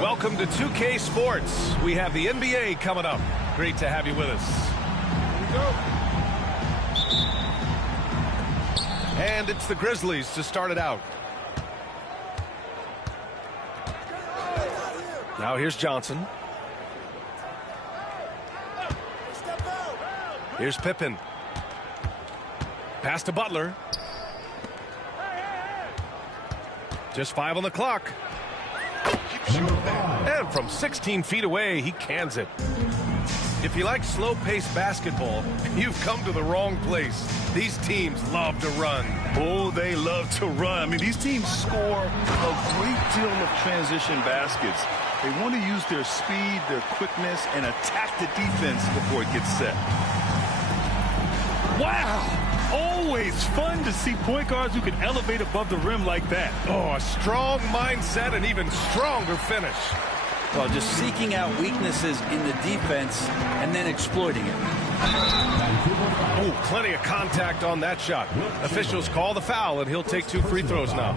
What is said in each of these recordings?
Welcome to 2K Sports. We have the NBA coming up. Great to have you with us. Here we go. And it's the Grizzlies to start it out. Now here's Johnson. Here's Pippen. Pass to Butler. Just 5 on the clock. And from 16 feet away, he cans it. If you like slow-paced basketball, you've come to the wrong place. These teams love to run. Oh, they love to run. I mean, these teams score a great deal of transition baskets. They want to use their speed, their quickness, and attack the defense before it gets set. Wow! Always fun to see point guards who can elevate above the rim like that. Oh, a strong mindset and even stronger finish. Well, just seeking out weaknesses in the defense and then exploiting it. Oh, plenty of contact on that shot. Officials call the foul, and he'll take 2 free throws now.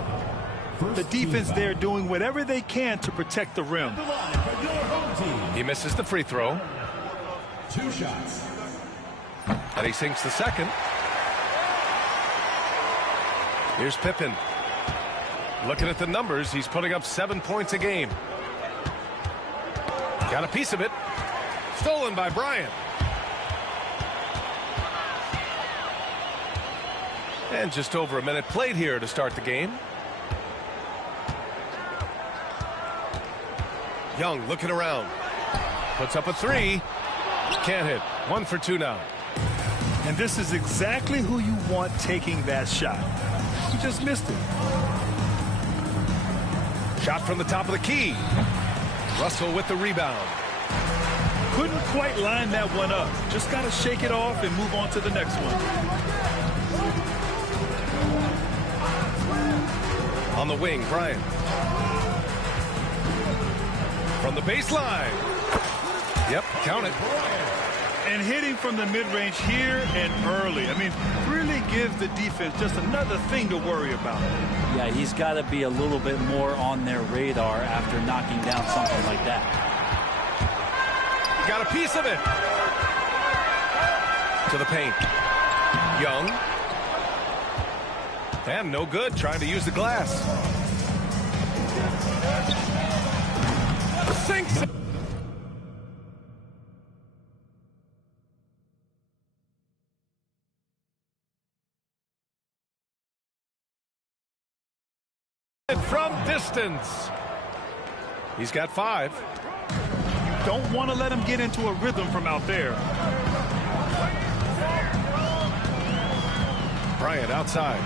The defense there doing whatever they can to protect the rim. He misses the free throw. 2 shots. And he sinks the second. Here's Pippen. Looking at the numbers, he's putting up 7 points a game. Got a piece of it. Stolen by Bryant. And just over a minute played here to start the game. Young looking around. Puts up a 3. Can't hit. 1 for 2 now. And this is exactly who you want taking that shot. He just missed it. Shot from the top of the key. Russell with the rebound. Couldn't quite line that one up. Just got to shake it off and move on to the next one. On the wing, Bryant. From the baseline. Yep, count it. And hitting from the mid-range here and early. I mean, really gives the defense just another thing to worry about. Yeah, he's got to be a little bit more on their radar after knocking down something like that. Got a piece of it. To the paint. Young. And no good, trying to use the glass. Sinks it. From distance. He's got 5. Don't want to let him get into a rhythm from out there. Bryant outside.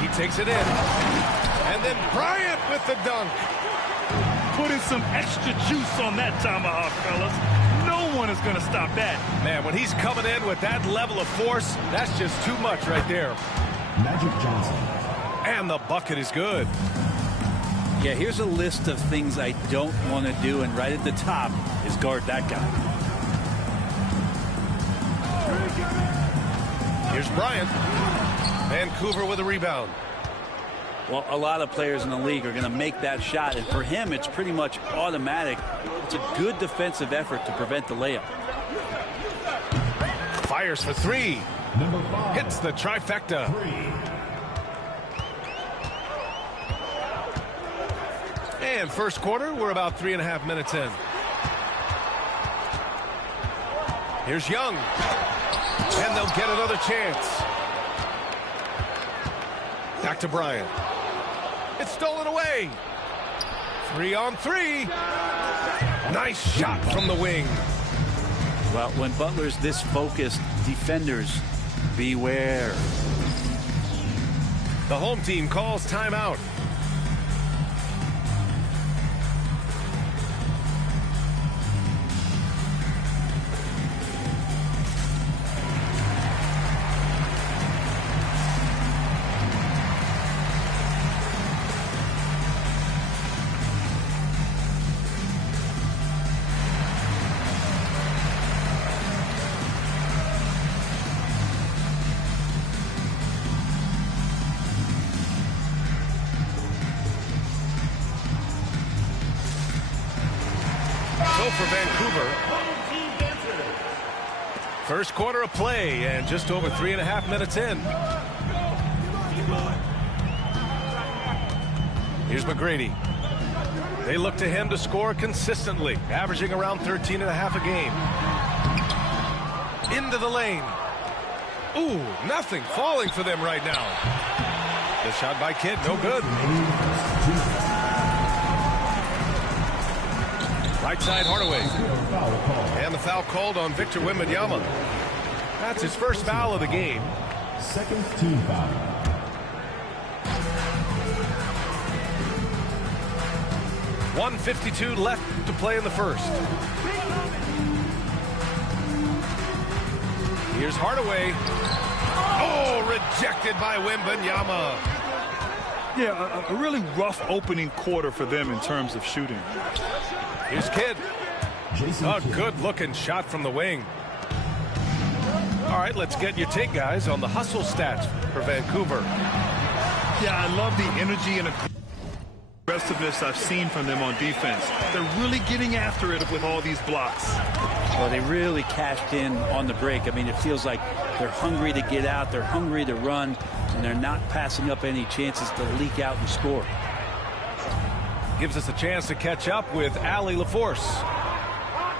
He takes it in. And then Bryant with the dunk. Putting some extra juice on that tomahawk, fellas. No one is going to stop that. Man, when he's coming in with that level of force, that's just too much right there. Magic Johnson. And the bucket is good. Yeah, here's a list of things I don't want to do, and right at the top is guard that guy. Here's Bryant. Vancouver with a rebound. Well, a lot of players in the league are going to make that shot, and for him, it's pretty much automatic. It's a good defensive effort to prevent the layup. Fires for three. Number 5. Hits the trifecta. 3. And first quarter, we're about 3.5 minutes in. Here's Young. And they'll get another chance. Back to Bryant. It's stolen away. 3-on-3. Nice shot from the wing. Well, when Butler's this focused, defenders, beware. The home team calls timeout. For Vancouver. First quarter of play and just over 3.5 minutes in. Here's McGrady. They look to him to score consistently, averaging around 13.5 a game. Into the lane. Ooh, nothing falling for them right now. The shot by Kidd, no good. Right side, Hardaway. And the foul called on Victor Wembanyama. That's his first foul of the game. Second team foul. .152 left to play in the first. Here's Hardaway. Oh, rejected by Wembanyama. Yeah, a really rough opening quarter for them in terms of shooting. Here's Kidd. A Kidd. good-looking shot from the wing. All right, let's get your take, guys, on the hustle stats for Vancouver. Yeah, I love the energy and aggressiveness I've seen from them on defense. They're really getting after it with all these blocks. Well, they really cashed in on the break. I mean, it feels like they're hungry to get out, they're hungry to run, and they're not passing up any chances to leak out and score. Gives us a chance to catch up with Allie LaForce.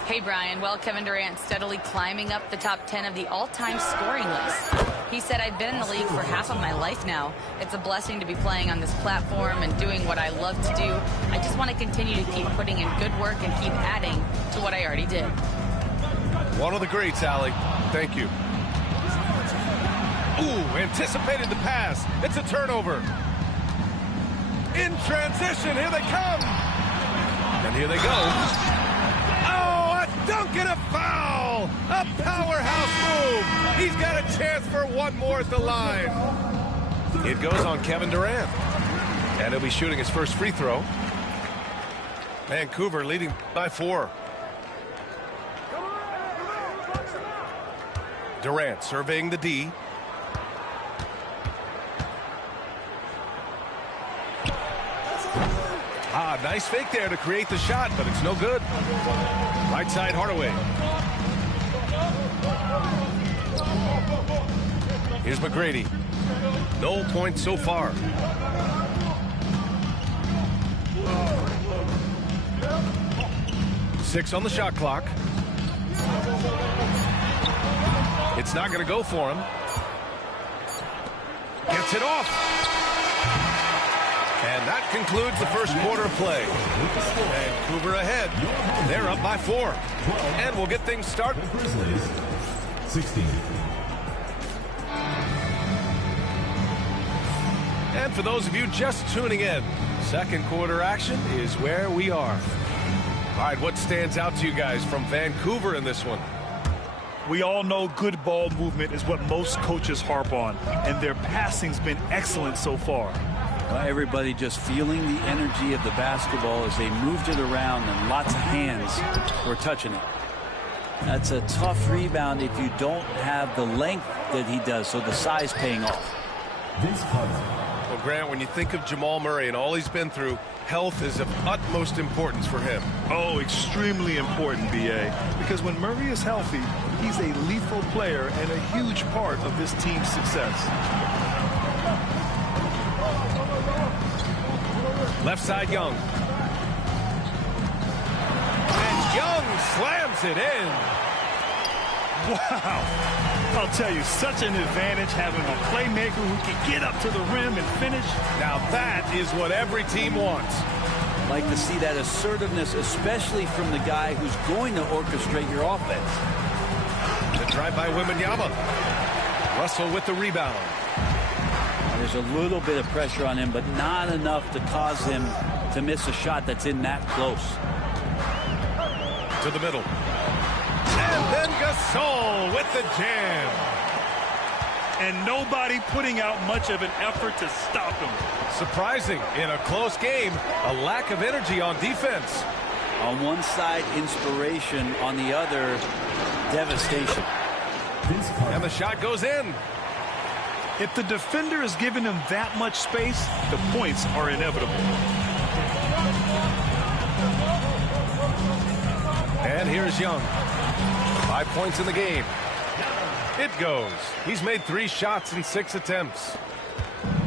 Hey, Brian. Well, Kevin Durant steadily climbing up the top 10 of the all-time scoring list. He said, I've been in the league for half of my life now. It's a blessing to be playing on this platform and doing what I love to do. I just want to continue to keep putting in good work and keep adding to what I already did. One of the greats, Allie. Thank you. Ooh, anticipated the pass. It's a turnover. In transition, here they come. And here they go. Oh, a dunk and a foul. A powerhouse move. He's got a chance for one more at the line. It goes on Kevin Durant. And he'll be shooting his first free throw. Vancouver leading by 4. Durant surveying the D. Ah, nice fake there to create the shot, but it's no good. Right side, Hardaway. Here's McGrady. No points so far. Six on the shot clock. It's not going to go for him. Gets it off. And that concludes the first quarter of play. Vancouver ahead. They're up by 4. And we'll get things started. Grizzlies, 16. And for those of you just tuning in, second quarter action is where we are. All right, what stands out to you guys from Vancouver in this one? We all know good ball movement is what most coaches harp on, and their passing's been excellent so far. Everybody just feeling the energy of the basketball as they moved it around, and lots of hands were touching it. That's a tough rebound if you don't have the length that he does, so the size paying off. Vince Carter, Well, Grant, when you think of Jamal Murray and all he's been through, health is of utmost importance for him. Oh, extremely important, B.A. Because when Murray is healthy, he's a lethal player and a huge part of this team's success. Left side, Young. And Young slams it in. Wow. I'll tell you, such an advantage having a playmaker who can get up to the rim and finish. Now that is what every team wants. Like to see that assertiveness, especially from the guy who's going to orchestrate your offense. The drive by Wembanyama. Russell with the rebound. There's a little bit of pressure on him, but not enough to cause him to miss a shot that's in that close. To the middle. And then Gasol with the jam. And nobody putting out much of an effort to stop him. Surprising, in a close game, a lack of energy on defense. On one side, inspiration. On the other, devastation. And the shot goes in. If the defender is giving him that much space, the points are inevitable. And here's Young. 5 points in the game. It goes. He's made 3 shots in 6 attempts.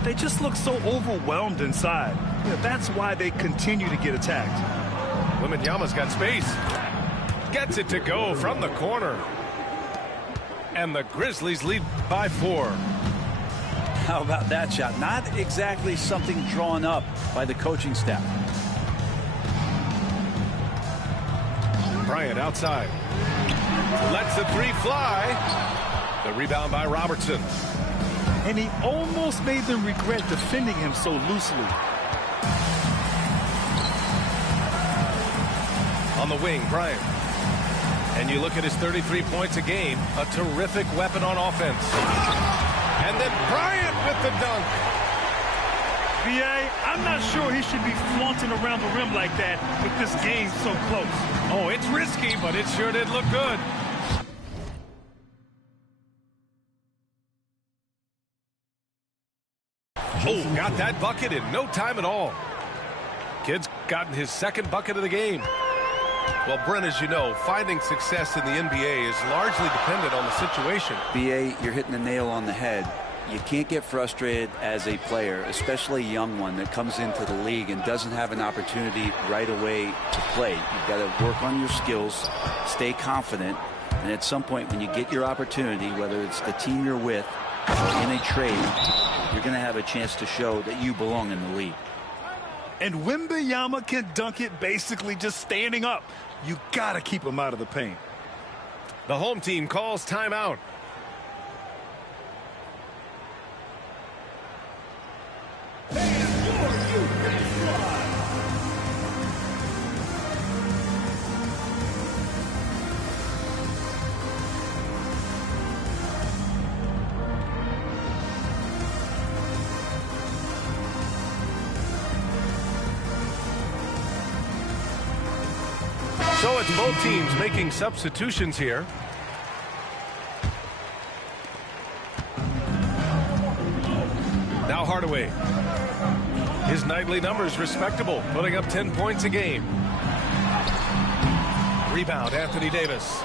They just look so overwhelmed inside. Yeah, that's why they continue to get attacked. Wembanyama's got space. Gets it to go from the corner. And the Grizzlies lead by 4. How about that shot? Not exactly something drawn up by the coaching staff. Bryant outside. Lets the 3 fly. The rebound by Robertson. And he almost made them regret defending him so loosely. On the wing, Bryant. And you look at his 33 points a game, a terrific weapon on offense. And then Bryant with the dunk. B.A., I'm not sure he should be flaunting around the rim like that with this game so close. Oh, it's risky, but it sure did look good. Oh, got that bucket in no time at all. Kid's gotten his 2nd bucket of the game. Well, Brent, as you know, finding success in the NBA is largely dependent on the situation. B.A., you're hitting the nail on the head. You can't get frustrated as a player, especially a young one that comes into the league and doesn't have an opportunity right away to play. You've got to work on your skills, stay confident, and at some point when you get your opportunity, whether it's the team you're with or in a trade, you're going to have a chance to show that you belong in the league. And Wembanyama can dunk it basically just standing up. You got to keep him out of the paint. The home team calls timeout. So it's both teams making substitutions here. Now Hardaway. His nightly numbers respectable, putting up 10 points a game. Rebound, Anthony Davis.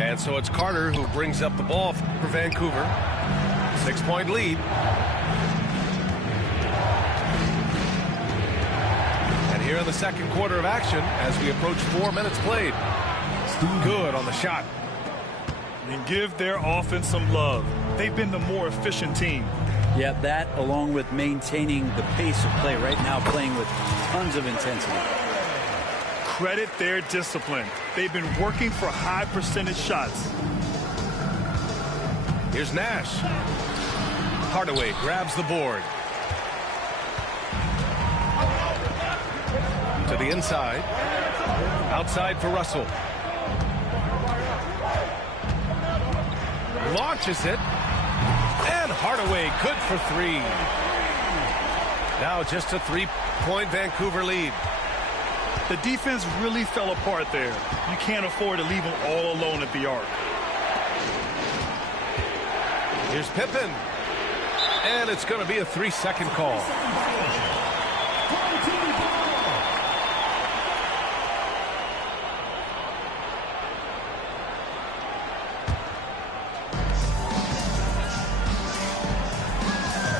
And so it's Carter who brings up the ball for Vancouver. 6-point lead. Here in the 2nd quarter of action as we approach 4 minutes played. Good on the shot. And give their offense some love. They've been the more efficient team. Yeah, that along with maintaining the pace of play right now, playing with tons of intensity. Credit their discipline. They've been working for high percentage shots. Here's Nash. Hardaway grabs the board. To the inside. Outside for Russell. Launches it. And Hardaway good for 3. Now just a 3-point Vancouver lead. The defense really fell apart there. You can't afford to leave them all alone at the arc. Here's Pippen. And it's going to be a 3-second call.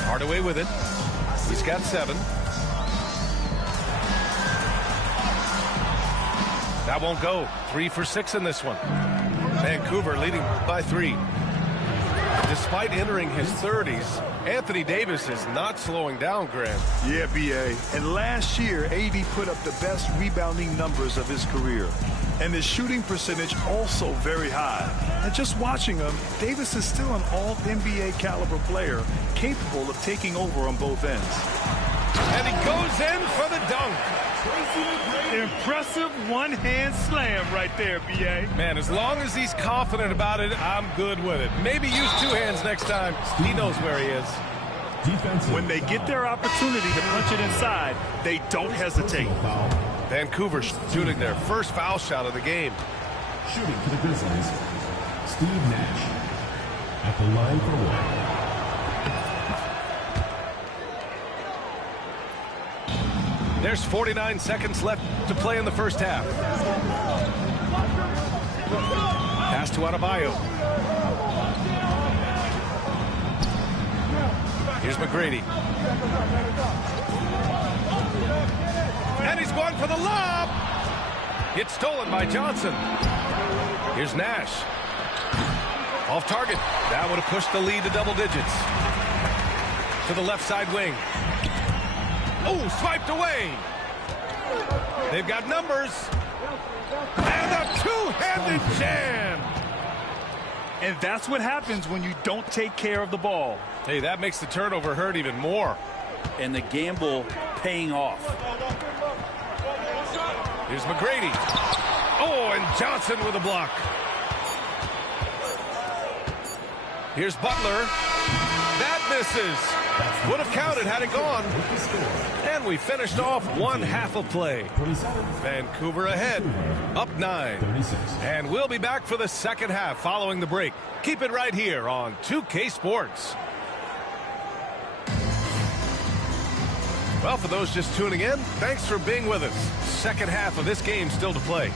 Hardaway with it. He's got 7. That won't go. 3 for 6 in this one. Vancouver leading by 3. Despite entering his 30s, Anthony Davis is not slowing down, Grant. Yeah, B.A. And last year, AD put up the best rebounding numbers of his career. And his shooting percentage also very high. And just watching him, Davis is still an all-NBA caliber player, capable of taking over on both ends. And he goes in for the dunk. Impressive one-hand slam right there, B.A. Man, as long as he's confident about it, I'm good with it. Maybe use 2 hands next time. He knows where he is. Defensive. When they get their opportunity to punch it inside, they don't hesitate. Foul. Vancouver shooting their first foul shot of the game. Shooting for the Grizzlies, Steve Nash. At the line for 1. There's 49 seconds left to play in the first half. Pass to Adebayo. Here's McGrady. And he's going for the lob. It's stolen by Johnson. Here's Nash. Off target. That would have pushed the lead to double digits. To the left side wing. Oh, swiped away. They've got numbers. And a two-handed jam. And that's what happens when you don't take care of the ball. Hey, that makes the turnover hurt even more. And the gamble paying off. Here's McGrady. Oh, and Johnson with a block. Here's Butler. That misses. Would have counted had it gone. And we finished off one half of play. Vancouver ahead, up 9. And we'll be back for the second half following the break. Keep it right here on 2K Sports. Well, for those just tuning in, thanks for being with us. Second half of this game still to play.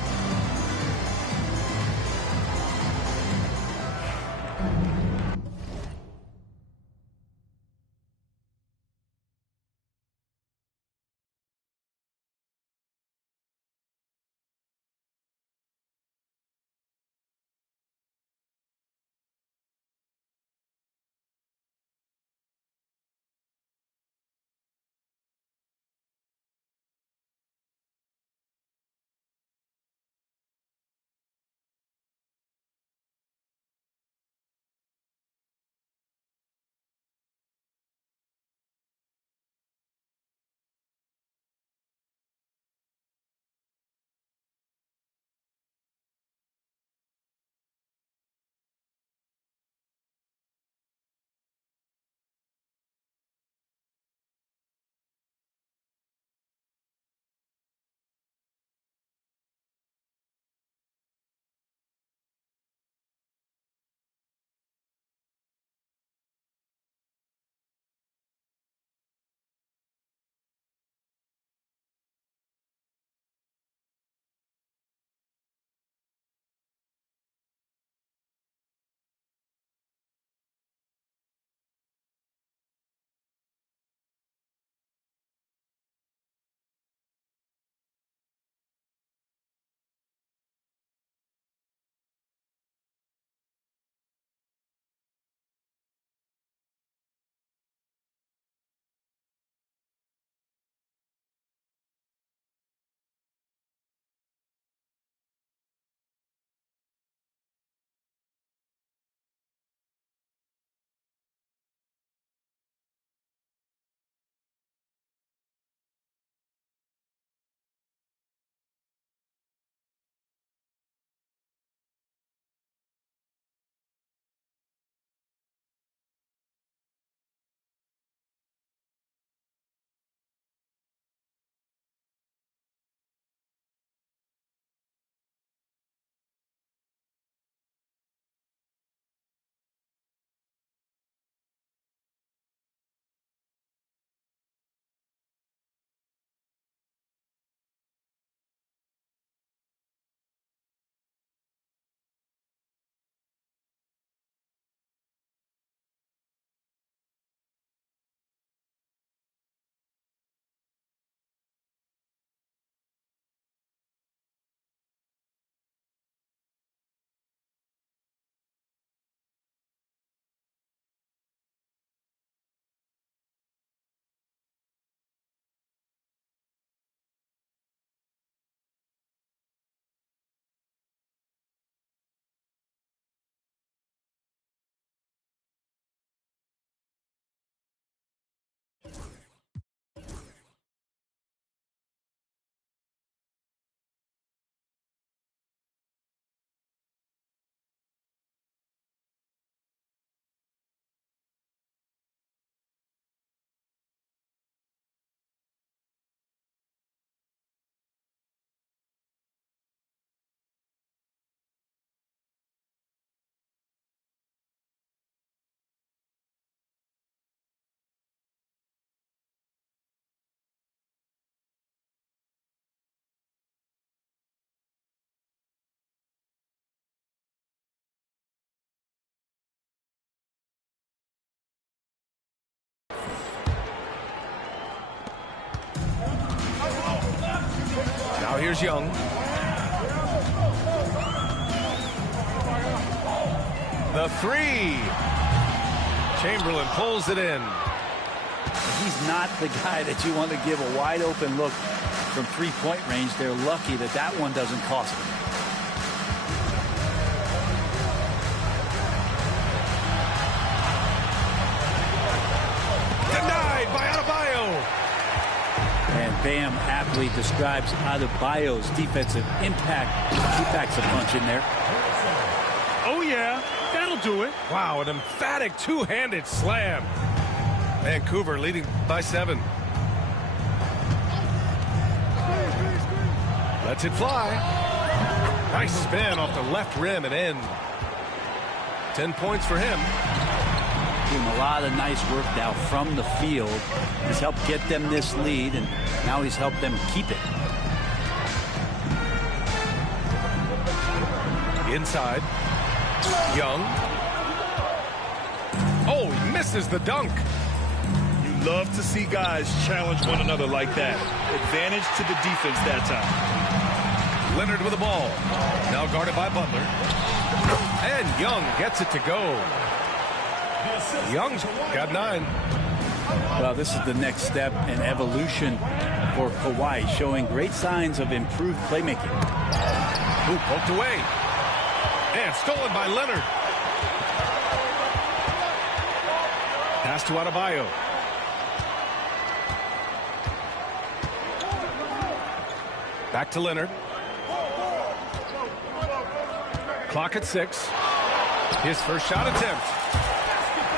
Here's Young. The three. Chamberlain pulls it in. He's not the guy that you want to give a wide open look from three-point range. They're lucky that that one doesn't cost them. Denied by Adebayo. And Bam aptly describes Adebayo's defensive impact. He packs a punch in there. Oh, yeah. That'll do it. Wow, an emphatic two-handed slam. Vancouver leading by 7. Lets it fly. Nice spin off the left rim and in. 10 points for him. Doing a lot of nice work now from the field. He's helped get them this lead, and now he's helped them keep it. Inside. Young. Oh, he misses the dunk. You love to see guys challenge one another like that. Advantage to the defense that time. Leonard with the ball. Now guarded by Butler. And Young gets it to go. Young's got 9. Well, this is the next step in evolution for Kawhi, showing great signs of improved playmaking. Ooh, poked away. And stolen by Leonard. Pass to Adebayo. Back to Leonard. Clock at 6. His first shot attempt.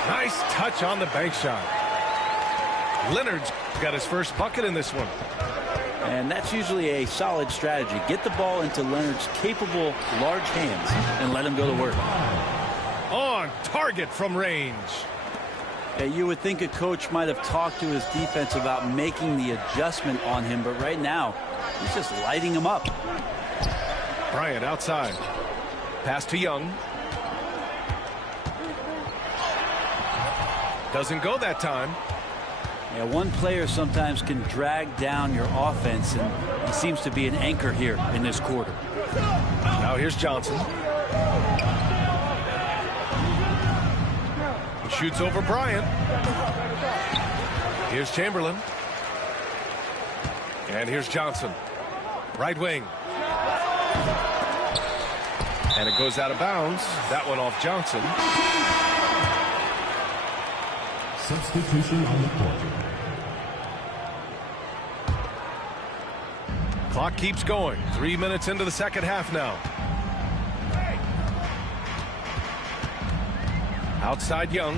Nice touch on the bank shot. Leonard's got his first bucket in this one. And that's usually a solid strategy. Get the ball into Leonard's capable, large hands and let him go to work. On target from range. You would think a coach might have talked to his defense about making the adjustment on him, but right now, he's just lighting him up. Bryant outside. Pass to Young. Doesn't go that time. Yeah, one player sometimes can drag down your offense, and he seems to be an anchor here in this quarter. Now here's Johnson. He shoots over Bryant. Here's Chamberlain. And here's Johnson. Right wing. And it goes out of bounds. That one off Johnson. Substitution on the court. Clock keeps going. 3 minutes into the second half now. Outside Young.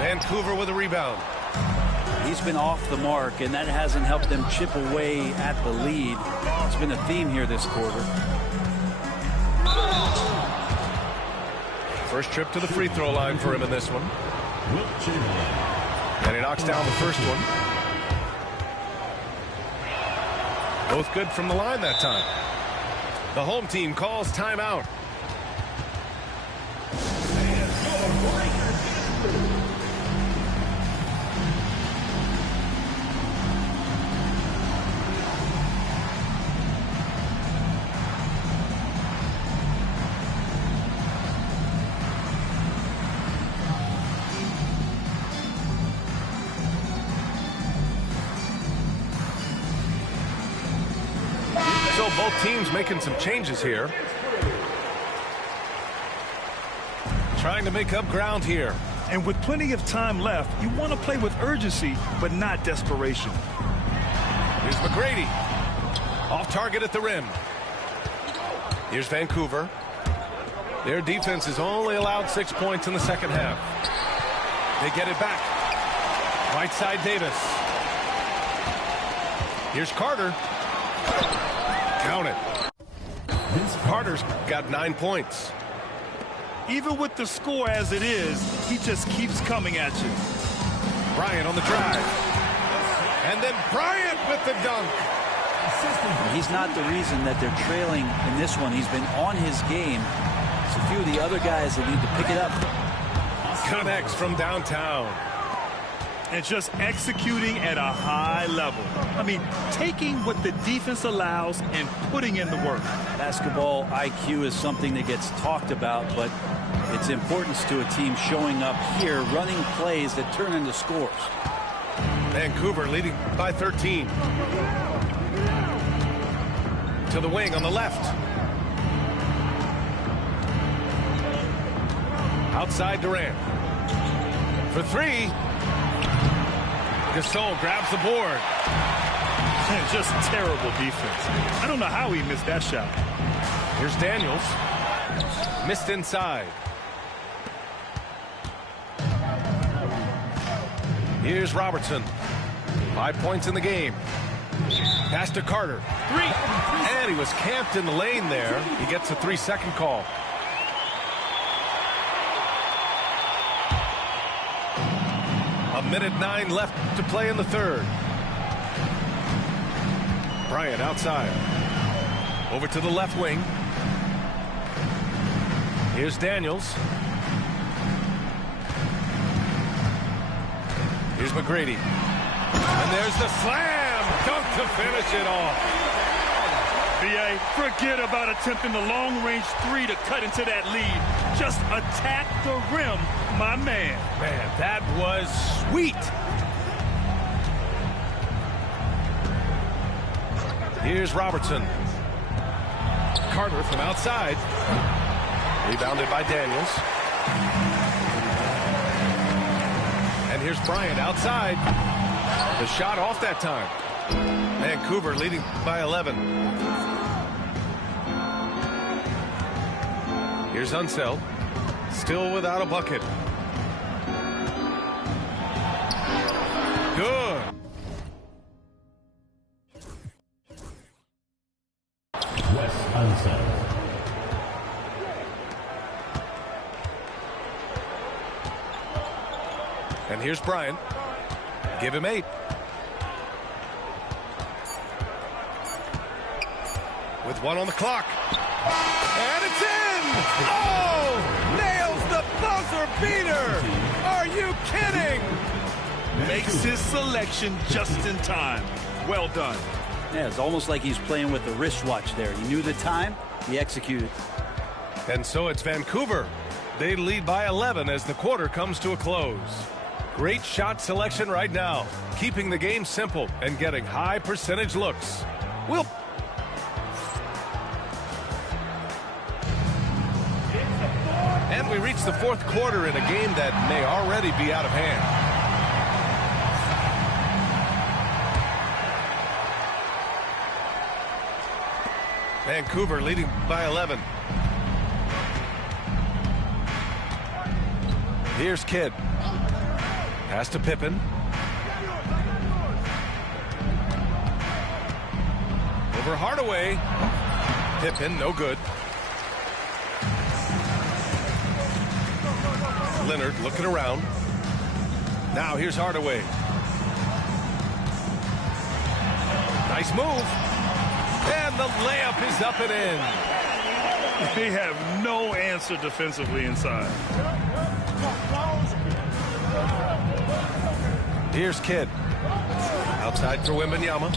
Vancouver with a rebound. He's been off the mark, and that hasn't helped them chip away at the lead. It's been a theme here this quarter. First trip to the free throw line for him in this one. And he knocks down the first one. Both good from the line that time. The home team calls timeout. So both teams making some changes here. Trying to make up ground here. And with plenty of time left, you want to play with urgency, but not desperation. Here's McGrady. Off target at the rim. Here's Vancouver. Their defense has only allowed 6 points in the second half. They get it back. Right side Davis. Here's Carter. Count it. Carter's got 9 points. Even with the score as it is, he just keeps coming at you. Bryant on the drive. And then Bryant with the dunk. He's not the reason that they're trailing in this one. He's been on his game. It's a few of the other guys that need to pick it up. Connects from downtown. and just executing at a high level. I mean, taking what the defense allows and putting in the work. Basketball IQ is something that gets talked about, but its importance to a team showing up here, running plays that turn into scores. Vancouver leading by 13. To the wing on the left. Outside Durant. For three. Gasol grabs the board. Man, just terrible defense. I don't know how he missed that shot. Here's Daniels. Missed inside. Here's Robertson. 5 points in the game. Pass to Carter. Three. And he was camped in the lane there. He gets a 3-second call. A minute 9 left to play in the third. Bryant outside. Over to the left wing. Here's Daniels. Here's McGrady. And there's the slam dunk to finish it off. B.A., forget about attempting the long-range three to cut into that lead. Just attack the rim, my man. Man, that was sweet. Here's Robertson. Carter from outside. Rebounded by Daniels. And here's Bryant outside. The shot off that time. Vancouver leading by 11. Here's Unseld. Still without a bucket. Good. Wes Unseld. And here's Bryant. Give him 8. With 1 on the clock. And it's in! Oh! Nails the buzzer beater! Are you kidding? Makes his selection just in time. Well done. Yeah, it's almost like he's playing with the wristwatch there. He knew the time, he executed. And so it's Vancouver. They lead by 11 as the quarter comes to a close. Great shot selection right now, keeping the game simple and getting high percentage looks. And we reach the fourth quarter in a game that may already be out of hand. Vancouver leading by 11. Here's Kidd. Pass to Pippen. Over Hardaway. Pippen, no good. Leonard looking around. Now here's Hardaway. Nice move. And the layup is up and in. They have no answer defensively inside. Here's Kidd. Outside for Wembanyama.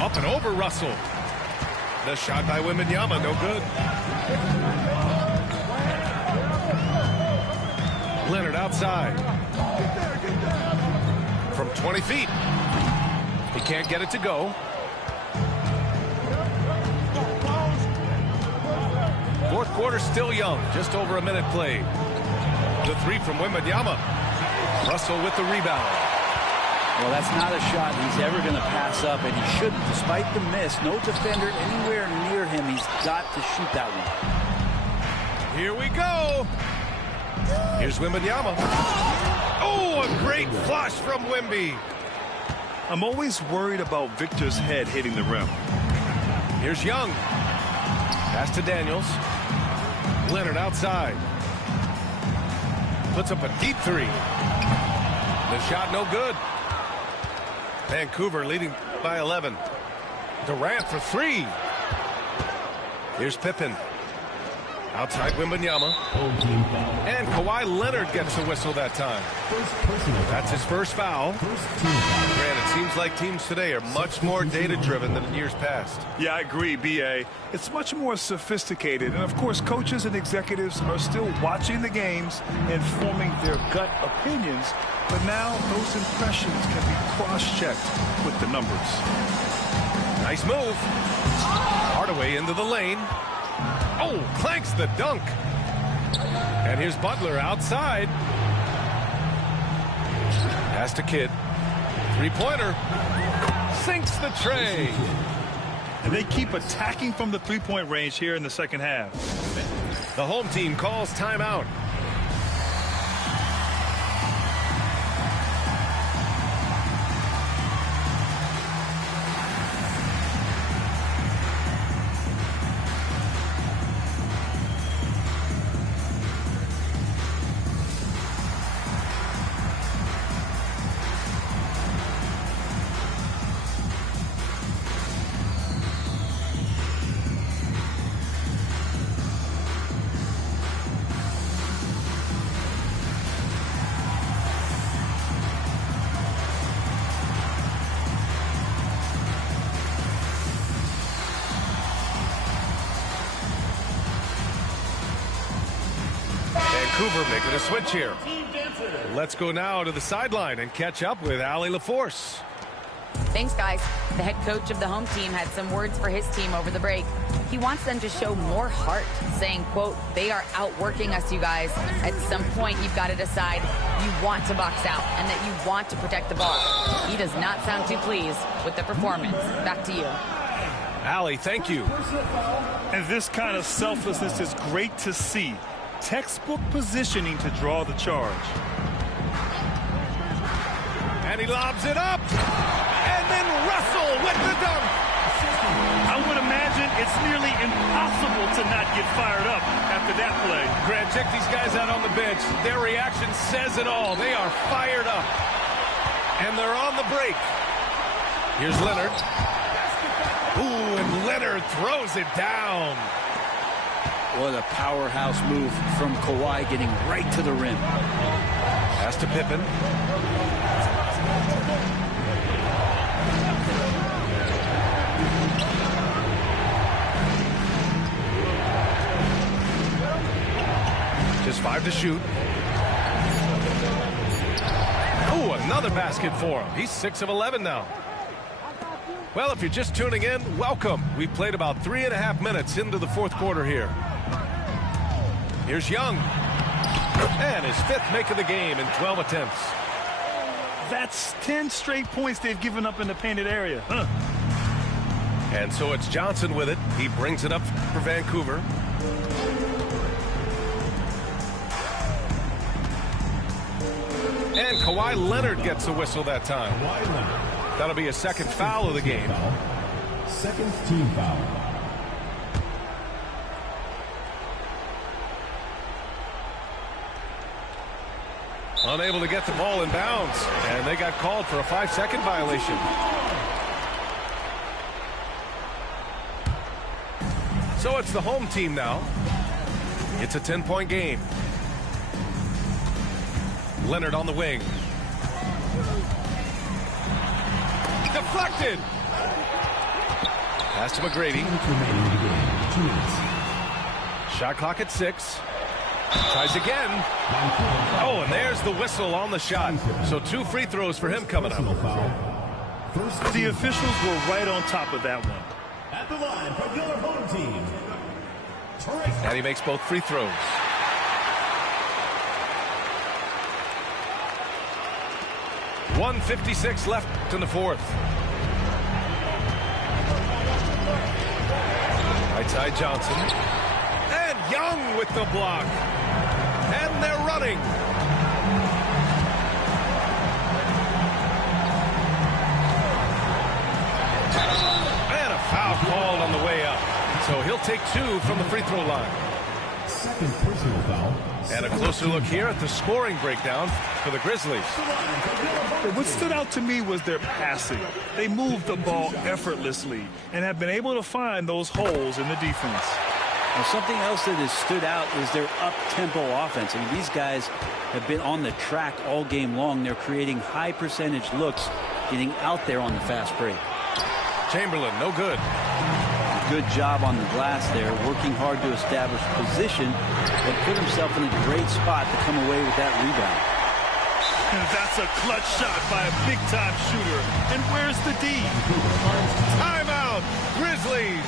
Up and over Russell. The shot by Wembanyama, no good. Leonard outside. From 20 feet. He can't get it to go. Fourth quarter still young. Just over a minute played. The 3 from Wembanyama. Russell with the rebound. Well, that's not a shot he's ever going to pass up, and he shouldn't. Despite the miss, no defender anywhere near him. He's got to shoot that one. Here we go. Here's Wembanyama. Oh, a great flush from Wemby. I'm always worried about Victor's head hitting the rim. Here's Young. Pass to Daniels. Leonard outside. Puts up a deep 3. The shot no good. Vancouver leading by 11. Durant for 3. Here's Pippen. Outside Wembanyama. Home team foul. And Kawhi Leonard gets a whistle that time. First personal foul. That's his first foul. First team foul. Grant, it seems like teams today are much more data-driven than in years past. Yeah, I agree, B.A. It's much more sophisticated. And, of course, coaches and executives are still watching the games and forming their gut opinions. But now those impressions can be cross-checked with the numbers. Nice move. Hardaway into the lane. Oh, clanks the dunk. And here's Butler outside. Pass to Kidd. Three-pointer. Sinks the tray. And they keep attacking from the three-point range here in the second half. The home team calls timeout. Vancouver making a switch here. Let's go now to the sideline and catch up with Allie LaForce. Thanks, guys. The head coach of the home team had some words for his team over the break. He wants them to show more heart, saying, quote, they are outworking us, you guys. At some point, you've got to decide you want to box out and that you want to protect the ball. He does not sound too pleased with the performance. Back to you. Allie, thank you. And this kind of selflessness is great to see. Textbook positioning to draw the charge. And he lobs it up. And then Russell with the dunk. I would imagine it's nearly impossible to not get fired up after that play. Grant, check these guys out on the bench. Their reaction says it all. They are fired up. And they're on the break. Here's Leonard. Ooh, and Leonard throws it down. What a powerhouse move from Kawhi, getting right to the rim. Pass to Pippen. Just 5 to shoot. Oh, another basket for him. He's 6 of 11 now. Well, if you're just tuning in, welcome. We've played about 3.5 minutes into the fourth quarter here. Here's Young. And his 5th make of the game in 12 attempts. That's 10 straight points they've given up in the painted area. And so it's Johnson with it. He brings it up for Vancouver. And Kawhi Leonard gets a whistle that time. That'll be a second foul of the game. Second team foul. Unable to get the ball in bounds. And they got called for a 5-second violation. So it's the home team now. It's a 10-point game. Leonard on the wing. Deflected. Pass to McGrady. Shot clock at 6. Tries again. Oh, and there's the whistle on the shot. So 2 free throws for him coming up. The officials were right on top of that one. At the line from your home team. And he makes both free throws. .156 left in the fourth. Right side Johnson. And Young with the block. And they're running. And a foul called on the way up. So he'll take 2 from the free throw line. Second personal foul. And a closer look here at the scoring breakdown for the Grizzlies. What stood out to me was their passing. They moved the ball effortlessly and have been able to find those holes in the defense. Now, something else that has stood out is their up-tempo offense. I mean, these guys have been on the track all game long. They're creating high percentage looks, getting out there on the fast break. Chamberlain, no good. Good job on the glass there, working hard to establish position and put himself in a great spot to come away with that rebound. That's a clutch shot by a big-time shooter. And where's the D? Timeout, Grizzlies.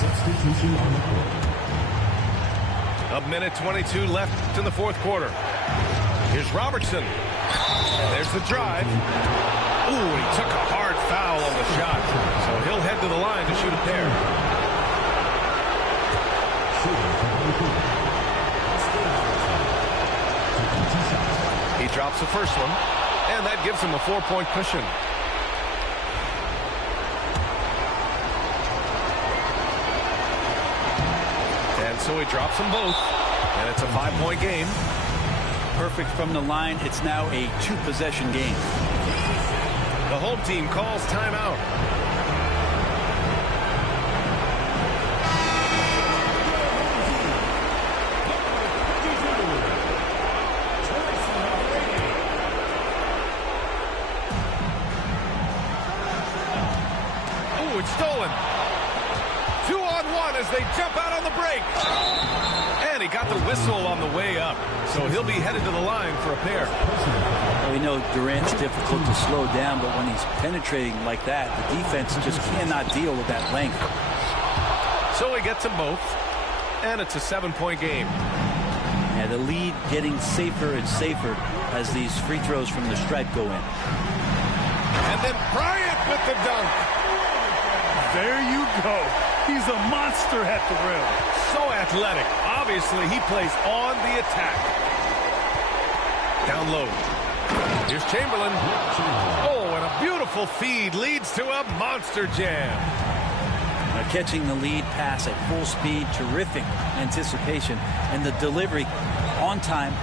Substitution on the court. A minute 22 left in the fourth quarter. Here's Robertson. And there's the drive. Ooh, he took a hard foul on the shot. So he'll head to the line to shoot a pair. He drops the first one, and that gives him a 4-point cushion. So he drops them both, and it's a 5-point game. Perfect from the line. It's now a 2-possession game. The home team calls timeout. Ooh, it's stolen. 2-on-1 as they jump out on the break. And he got the whistle on the way up. So he'll be headed to the line for a pair. Well, we know Durant's difficult to slow down, but when he's penetrating like that, the defense just cannot deal with that length. So he gets them both. And it's a 7-point game. Yeah, the lead getting safer and safer as these free throws from the stripe go in. And then Bryant with the dunk. There you go. He's a monster at the rim. So athletic. Obviously, he plays on the attack. Down low. Here's Chamberlain. Oh, and a beautiful feed leads to a monster jam. Now catching the lead pass at full speed, terrific anticipation, and the delivery on time,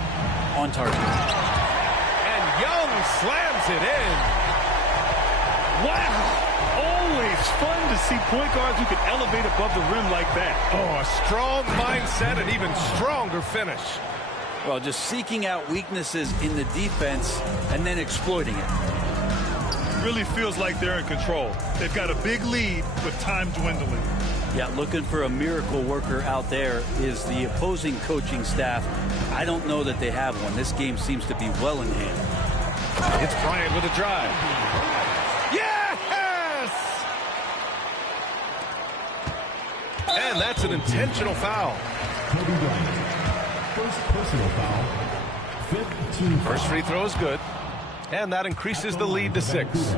on target. And Young slams it in. Wow. Always fun to see point guards who can elevate above the rim like that. Oh, a strong mindset and even stronger finish. Well, just seeking out weaknesses in the defense and then exploiting it. Really feels like they're in control. They've got a big lead with time dwindling. Yeah, looking for a miracle worker out there is the opposing coaching staff. I don't know that they have one. This game seems to be well in hand. It's Bryant with a drive. And that's an intentional foul. Kobe Bryant. First personal foul. Fifth team foul. First free throw is good. And that increases the lead to 6.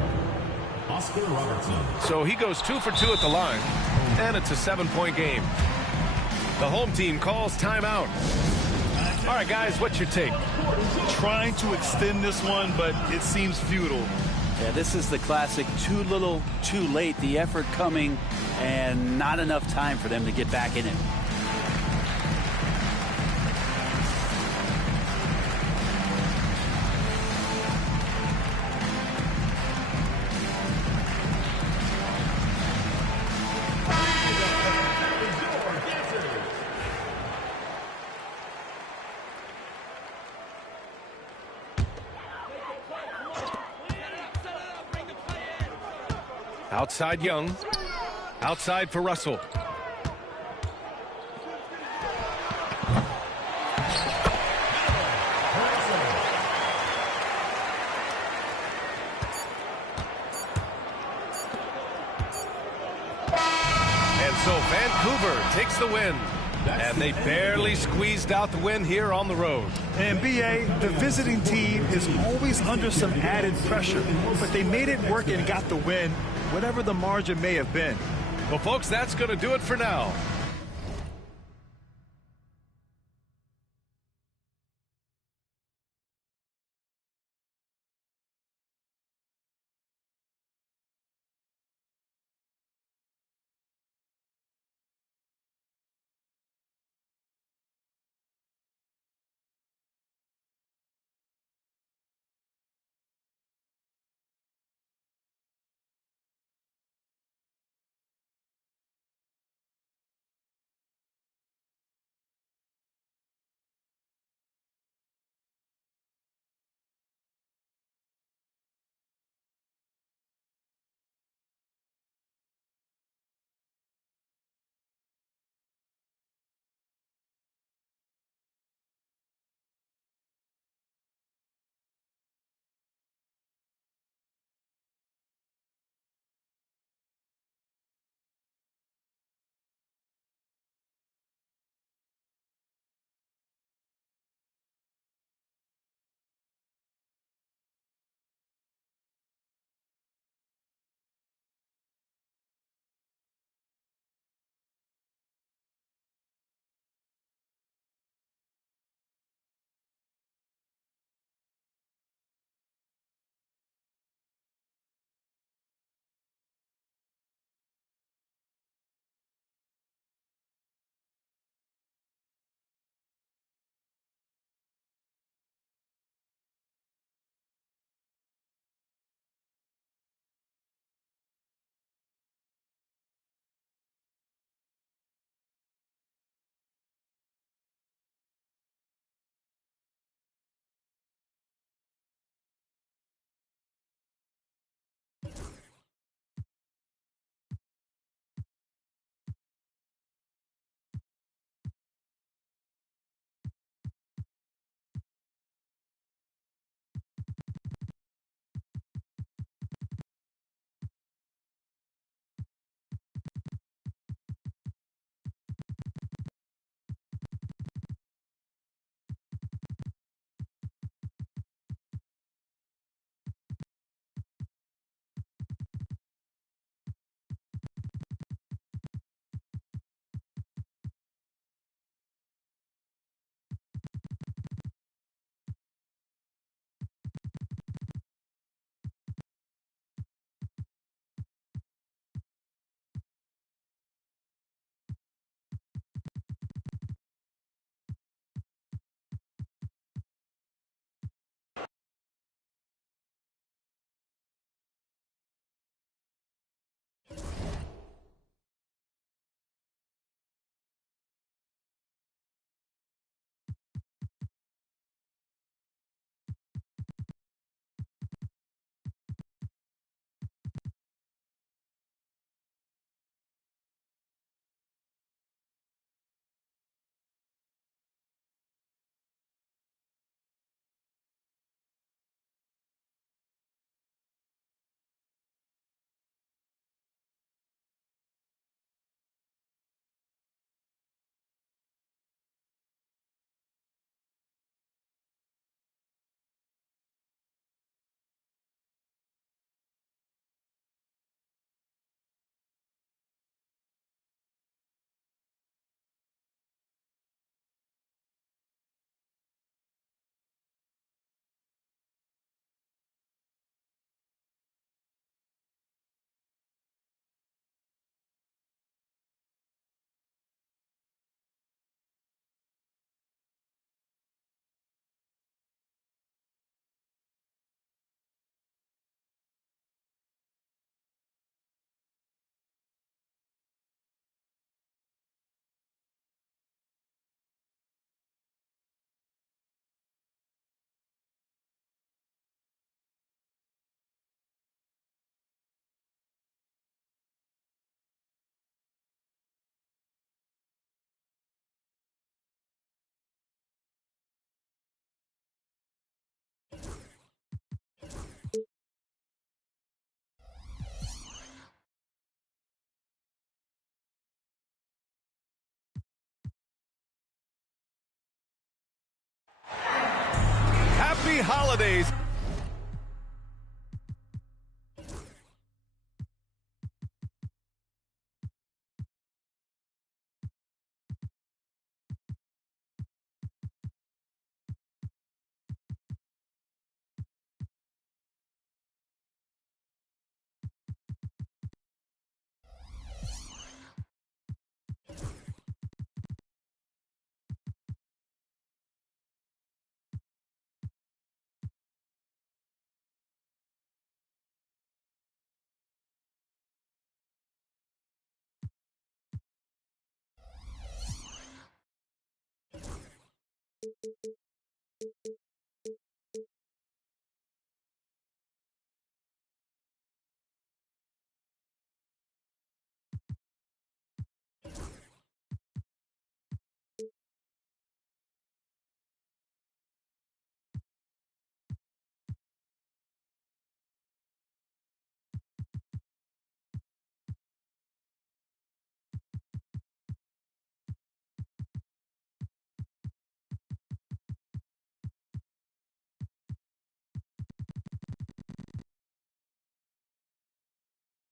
Oscar Robertson. So he goes 2 for 2 at the line. And it's a 7-point game. The home team calls timeout. All right, guys, what's your take? Trying to extend this one, but it seems futile. Yeah, this is the classic too little, too late. The effort coming and not enough time for them to get back in it. Outside Young. Outside for Russell. Vancouver takes the win. And they barely squeezed out the win here on the road. And BA, the visiting team is always under some added pressure, but they made it work and got the win, whatever the margin may have been. Well, folks, that's going to do it for now. holidays.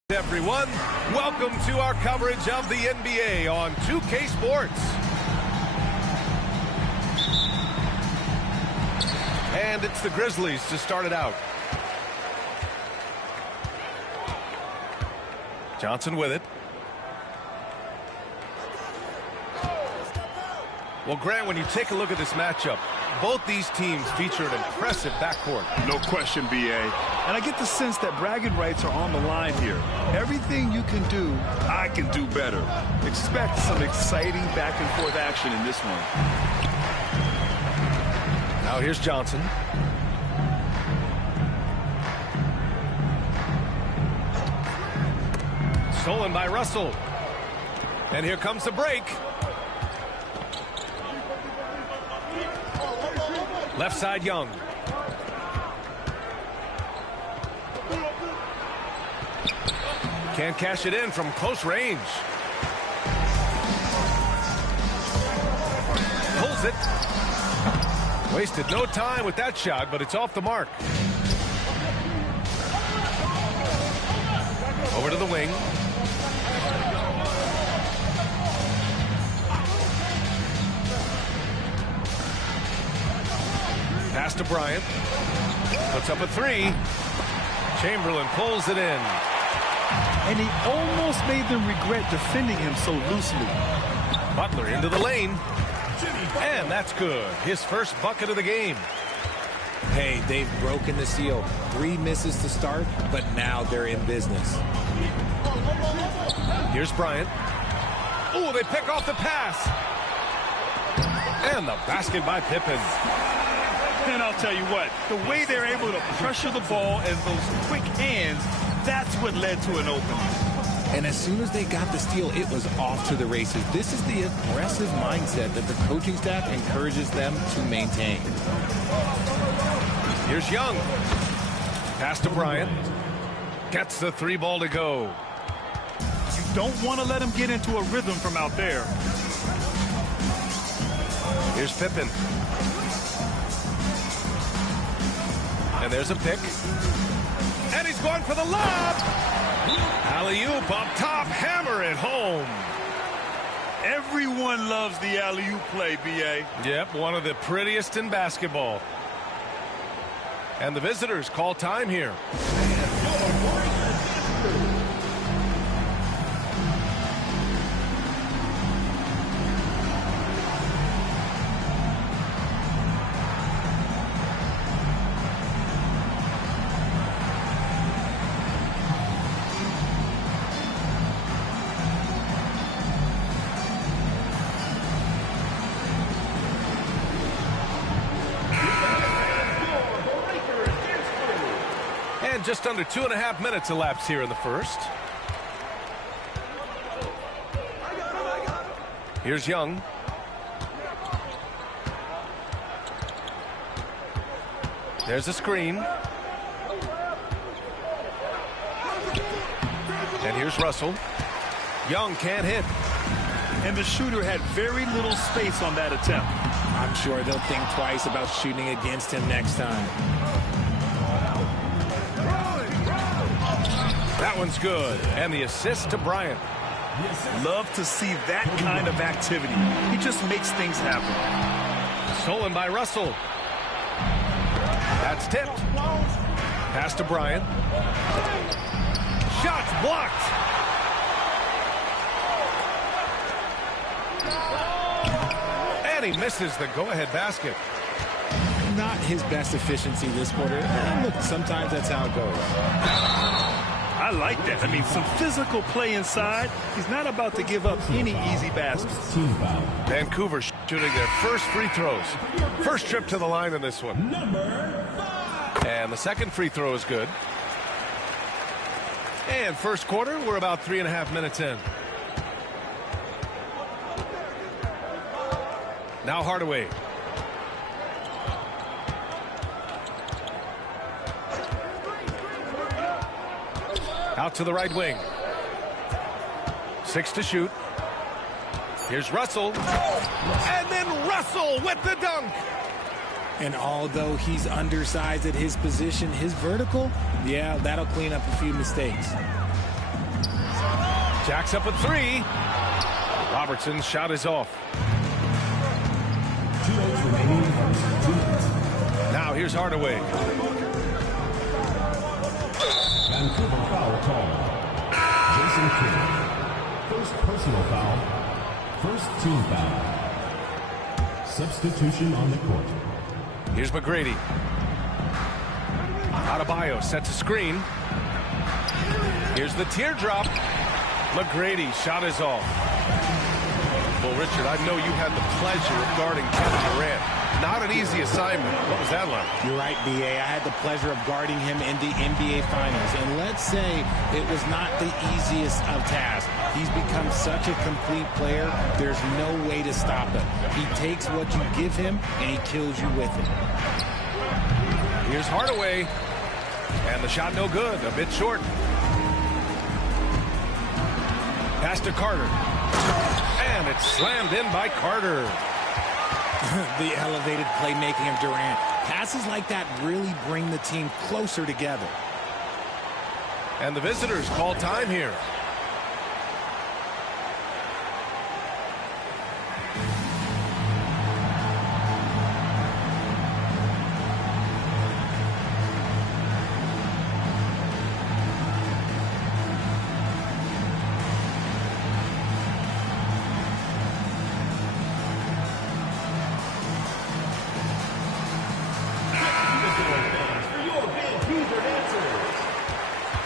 Everyone, welcome to our coverage of the NBA on 2K Sports. And it's the Grizzlies to start it out. Johnson with it. Well, Grant, when you take a look at this matchup, both these teams feature an impressive backcourt. No question, B.A. And I get the sense that bragging rights are on the line here. Everything you can do, I can do better. Expect some exciting back-and-forth action in this one. Now here's Johnson. Stolen by Russell. And here comes the break. Left side, Young. Can't cash it in from close range. Pulls it. Wasted no time with that shot, but it's off the mark. Over to the wing. Pass to Bryant. Puts up a three. Chamberlain pulls it in. And he almost made them regret defending him so loosely. Butler into the lane. And that's good. His first bucket of the game. Hey, they've broken the seal. 3 misses to start, but now they're in business. Here's Bryant. Oh, they pick off the pass. And the basket by Pippen. And I'll tell you what, the way they're able to pressure the ball and those quick hands, that's what led to an opening. And as soon as they got the steal, it was off to the races. This is the aggressive mindset that the coaching staff encourages them to maintain. Here's Young. Pass to Bryant. Gets the 3 ball to go. You don't want to let him get into a rhythm from out there. Here's Pippen. And there's a pick. And he's going for the lob. Alley-oop up top. Hammer it home. Everyone loves the alley-oop play, B.A. Yep, one of the prettiest in basketball. And the visitors call time here. And just under 2.5 minutes elapsed here in the first. Here's Young. There's a screen. And here's Russell. Young can't hit. And the shooter had very little space on that attempt. I'm sure they'll think twice about shooting against him next time. That one's good. And the assist to Bryant. Love to see that kind of activity. He just makes things happen. Stolen by Russell. That's tipped. Pass to Bryant. Shots blocked. And he misses the go-ahead basket. Not his best efficiency this quarter. And look, sometimes that's how it goes. I like that. I mean, some physical play inside. He's not about to give up any easy baskets. Team foul. Vancouver shooting their first free throws. First trip to the line in this one. And the second free throw is good. And first quarter, we're about 3.5 minutes in. Now Hardaway. Out to the right wing. 6 to shoot. Here's Russell. And then Russell with the dunk. And although he's undersized at his position, his vertical, yeah, that'll clean up a few mistakes. Jacks up a 3. Robertson's shot is off. 2 remaining. Now here's Hardaway. Vancouver foul call. Jason Kidd. First personal foul. First team foul. Substitution on the court. Here's McGrady. Adebayo sets a screen. Here's the teardrop. McGrady, shot is off. Well, Richard, I know you had the pleasure of guarding Kevin Durant. Not an easy assignment. What was that like? You're right, B.A. I had the pleasure of guarding him in the NBA Finals. And let's say it was not the easiest of tasks. He's become such a complete player, there's no way to stop him. He takes what you give him, and he kills you with it. Here's Hardaway. And the shot no good. A bit short. Pass to Carter. And it's slammed in by Carter. The elevated playmaking of Durant. Passes like that really bring the team closer together. And the visitors call time here. For your Vancouver Dancers.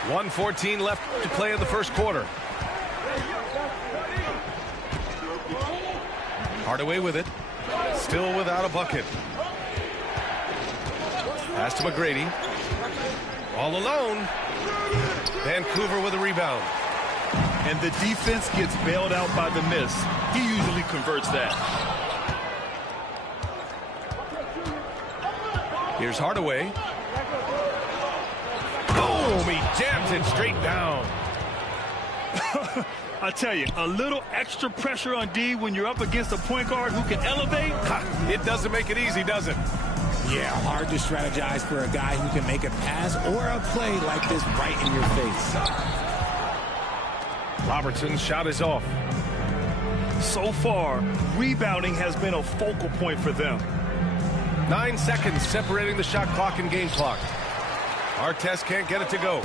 1:14 left to play in the first quarter. Hardaway with it. Still without a bucket. Pass to McGrady. All alone. Vancouver with a rebound. And the defense gets bailed out by the miss. He usually converts that. Here's Hardaway. Boom! He jams it straight down. I tell you, a little extra pressure on D when you're up against a point guard who can elevate. It doesn't make it easy, does it? Yeah, hard to strategize for a guy who can make a pass or a play like this right in your face. Robertson's shot is off. So far, rebounding has been a focal point for them. 9 seconds separating the shot clock and game clock. Artest can't get it to go.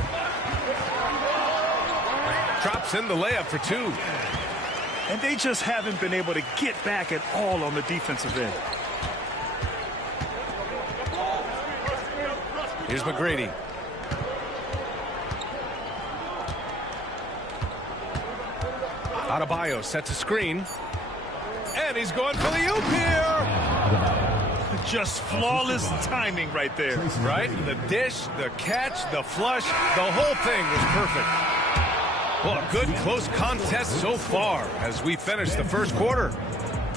Drops in the layup for 2. And they just haven't been able to get back at all on the defensive end. Here's McGrady. Adebayo sets a screen. And he's going for the oop here. Just flawless timing right there. Right? The dish, the catch, the flush, the whole thing was perfect. Well, a good close contest so far as we finish the first quarter.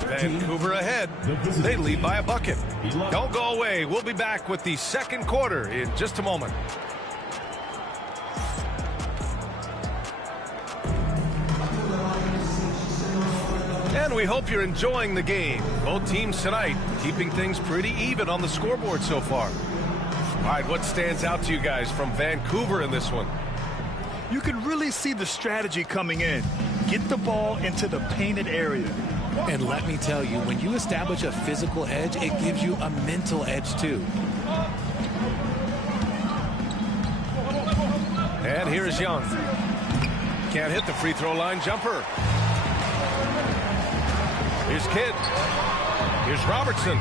Vancouver ahead. They lead by a bucket. Don't go away. We'll be back with the second quarter in just a moment. And we hope you're enjoying the game. Both teams tonight keeping things pretty even on the scoreboard so far. All right, what stands out to you guys from Vancouver in this one? You can really see the strategy coming in. Get the ball into the painted area. And let me tell you, when you establish a physical edge, it gives you a mental edge too. And here's Young. Can't hit the free throw line jumper. Here's Kidd. Here's Robertson.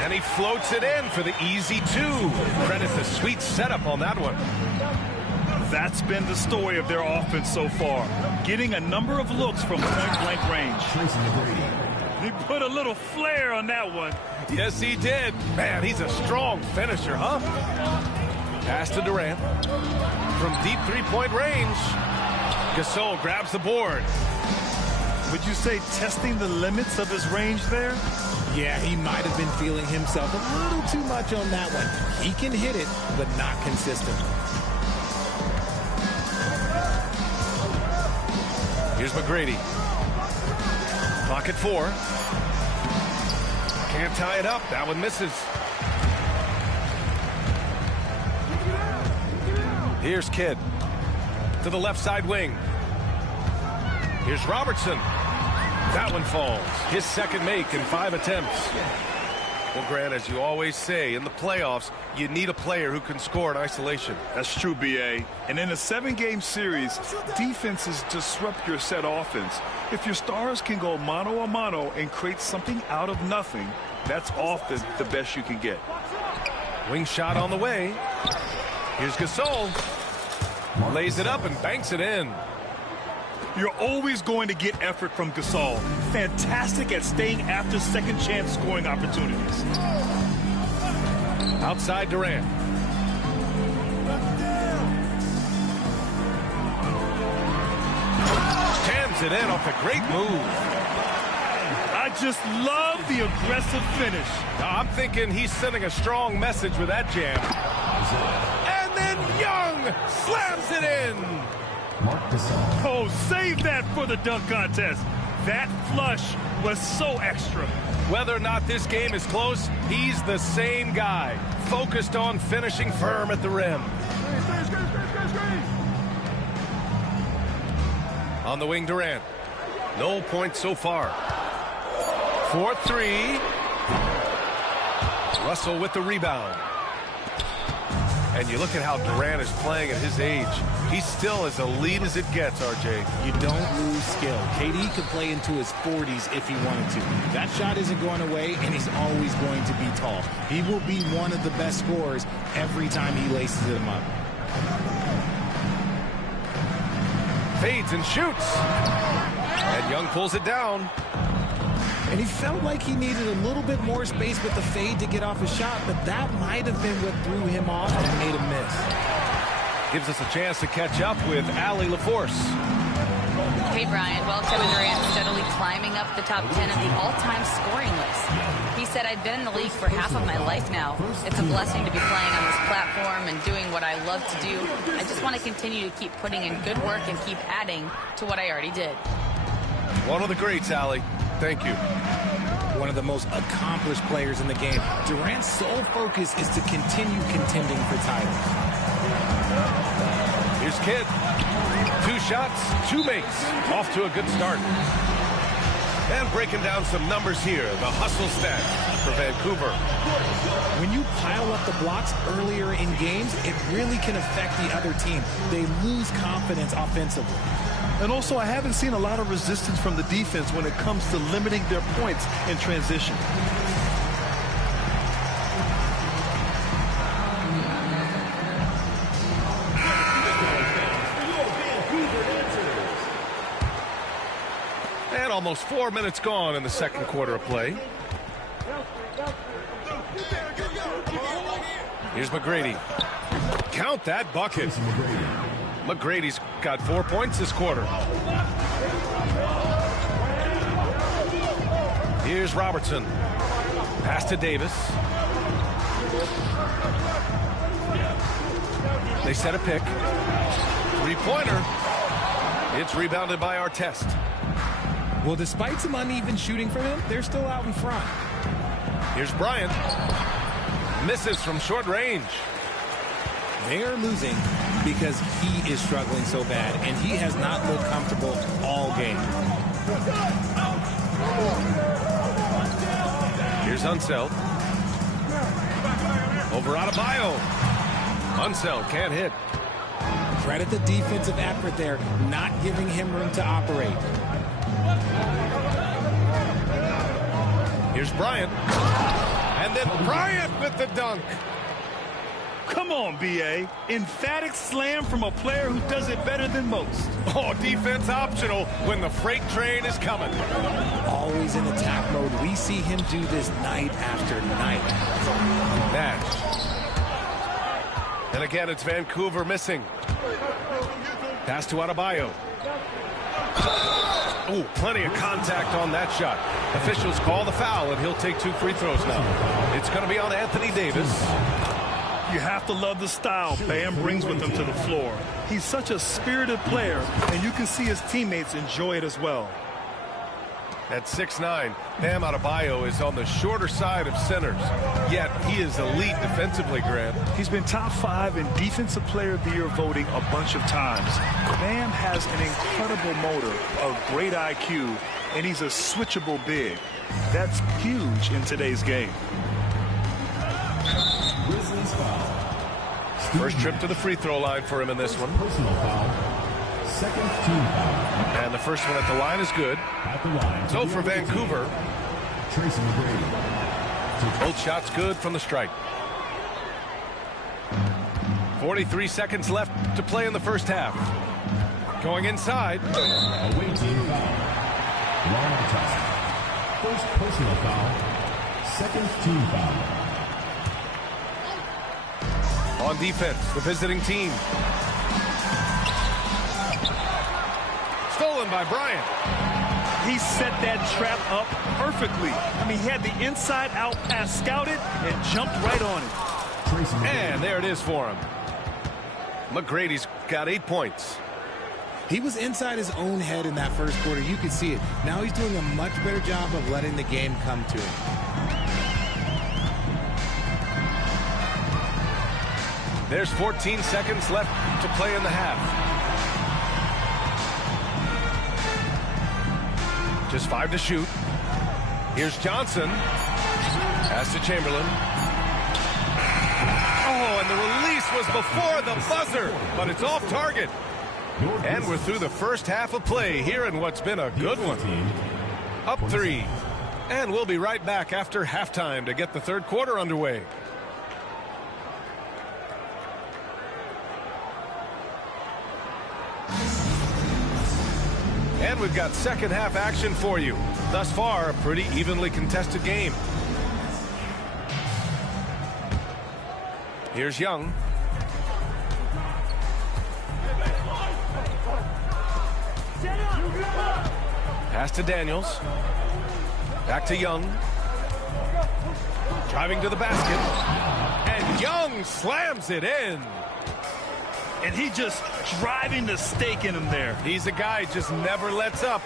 And he floats it in for the easy two. Credit the sweet setup on that one. That's been the story of their offense so far. Getting a number of looks from point-blank range. He put a little flair on that one. Yes, he did. Man, he's a strong finisher, huh? Pass to Durant. From deep three-point range, Gasol grabs the board. Would you say testing the limits of his range there? Yeah, he might have been feeling himself a little too much on that one. He can hit it, but not consistently. Here's McGrady. Pocket 4. Can't tie it up. That one misses. Here's Kidd. To the left side wing. Here's Robertson. That one falls. His second make in 5 attempts. Well, Grant, as you always say, in the playoffs, you need a player who can score in isolation. That's true, B.A. And in a 7-game series, defenses disrupt your set offense. If your stars can go mano-a-mano and create something out of nothing, that's often the best you can get. Wing shot on the way. Here's Gasol. Lays it up and banks it in. You're always going to get effort from Gasol. Fantastic at staying after second chance scoring opportunities. Outside Durant. Jams it in off a great move. I just love the aggressive finish. Now, I'm thinking he's sending a strong message with that jam. And then Young slams it in. Oh, save that for the dunk contest. That flush was so extra. Whether or not this game is close, he's the same guy, focused on finishing firm at the rim. On the wing, Durant. No points so far. 4-3. Russell with the rebound. And you look at how Durant is playing at his age. He's still as elite as it gets, RJ. You don't lose skill. KD could play into his 40s if he wanted to. That shot isn't going away, and he's always going to be tall. He will be one of the best scorers every time he laces them up. Fades and shoots. And Young pulls it down. And he felt like he needed a little bit more space with the fade to get off his shot, but that might have been what threw him off and made him miss. Gives us a chance to catch up with Allie LaForce. Hey, Brian. Well, Kevin Durant steadily climbing up the top 10 of the all-time scoring list. He said, I've been in the league for half of my life now. It's a blessing to be playing on this platform and doing what I love to do. I just want to continue to keep putting in good work and keep adding to what I already did. One of the greats, Allie. Thank you. One of the most accomplished players in the game. Durant's sole focus is to continue contending for titles. Here's Kidd. 2 shots, 2 makes. Off to a good start. And breaking down some numbers here. The hustle stats for Vancouver. When you pile up the blocks earlier in games, it really can affect the other team. They lose confidence offensively. And also, I haven't seen a lot of resistance from the defense when it comes to limiting their points in transition. And almost 4 minutes gone in the second quarter of play. Here's McGrady. Count that bucket. McGrady's got 4 points this quarter. Here's Robertson. Pass to Davis. They set a pick. 3-pointer. It's rebounded by Artest. Well, despite some uneven shooting from him, they're still out in front. Here's Bryant. Misses from short range. They are losing because he is struggling so bad, and he has not looked comfortable all game. Here's Unseld. Over Adebayo. Unseld can't hit. Credit the defensive effort there, not giving him room to operate. Here's Bryant. And then Bryant with the dunk. Come on, B.A. Emphatic slam from a player who does it better than most. Oh, defense optional when the freight train is coming. Always in attack mode. We see him do this night after night. Nash. And again, it's Vancouver missing. Pass to Adebayo. Oh, plenty of contact on that shot. Officials call the foul, and he'll take 2 free throws now. It's going to be on Anthony Davis. You have to love the style Bam brings with him to the floor. He's such a spirited player, and you can see his teammates enjoy it as well. At 6'9", Bam Adebayo is on the shorter side of centers, yet he is elite defensively, Grant. He's been top 5 in Defensive Player of the Year voting a bunch of times. Bam has an incredible motor, a great IQ, and he's a switchable big. That's huge in today's game. Grizzlies foul. First trip to the free throw line for him in this one. Personal foul. Second team foul. And the first one at the line is good. At the line. So for Vancouver, Tracy McGrady. both shots good from the strike. 43 seconds left to play in the first half. Going inside. Away team foul. Ron Artest. First personal foul. Second team foul. On defense, the visiting team. Stolen by Bryant. He set that trap up perfectly. I mean, he had the inside-out pass scouted and jumped right on it. And there it is for him. McGrady's got 8 points. He was inside his own head in that first quarter. You could see it. Now he's doing a much better job of letting the game come to him. There's 14 seconds left to play in the half. Just 5 to shoot. Here's Johnson. Pass to Chamberlain. Oh, and the release was before the buzzer, but it's off target. And we're through the first half of play here in what's been a good one. Up 3. And we'll be right back after halftime to get the third quarter underway. And we've got second half action for you. Thus far, a pretty evenly contested game. Here's Young. Pass to Daniels. Back to Young. Driving to the basket. And Young slams it in. And he just driving the stake in him there. He's a guy who just never lets up.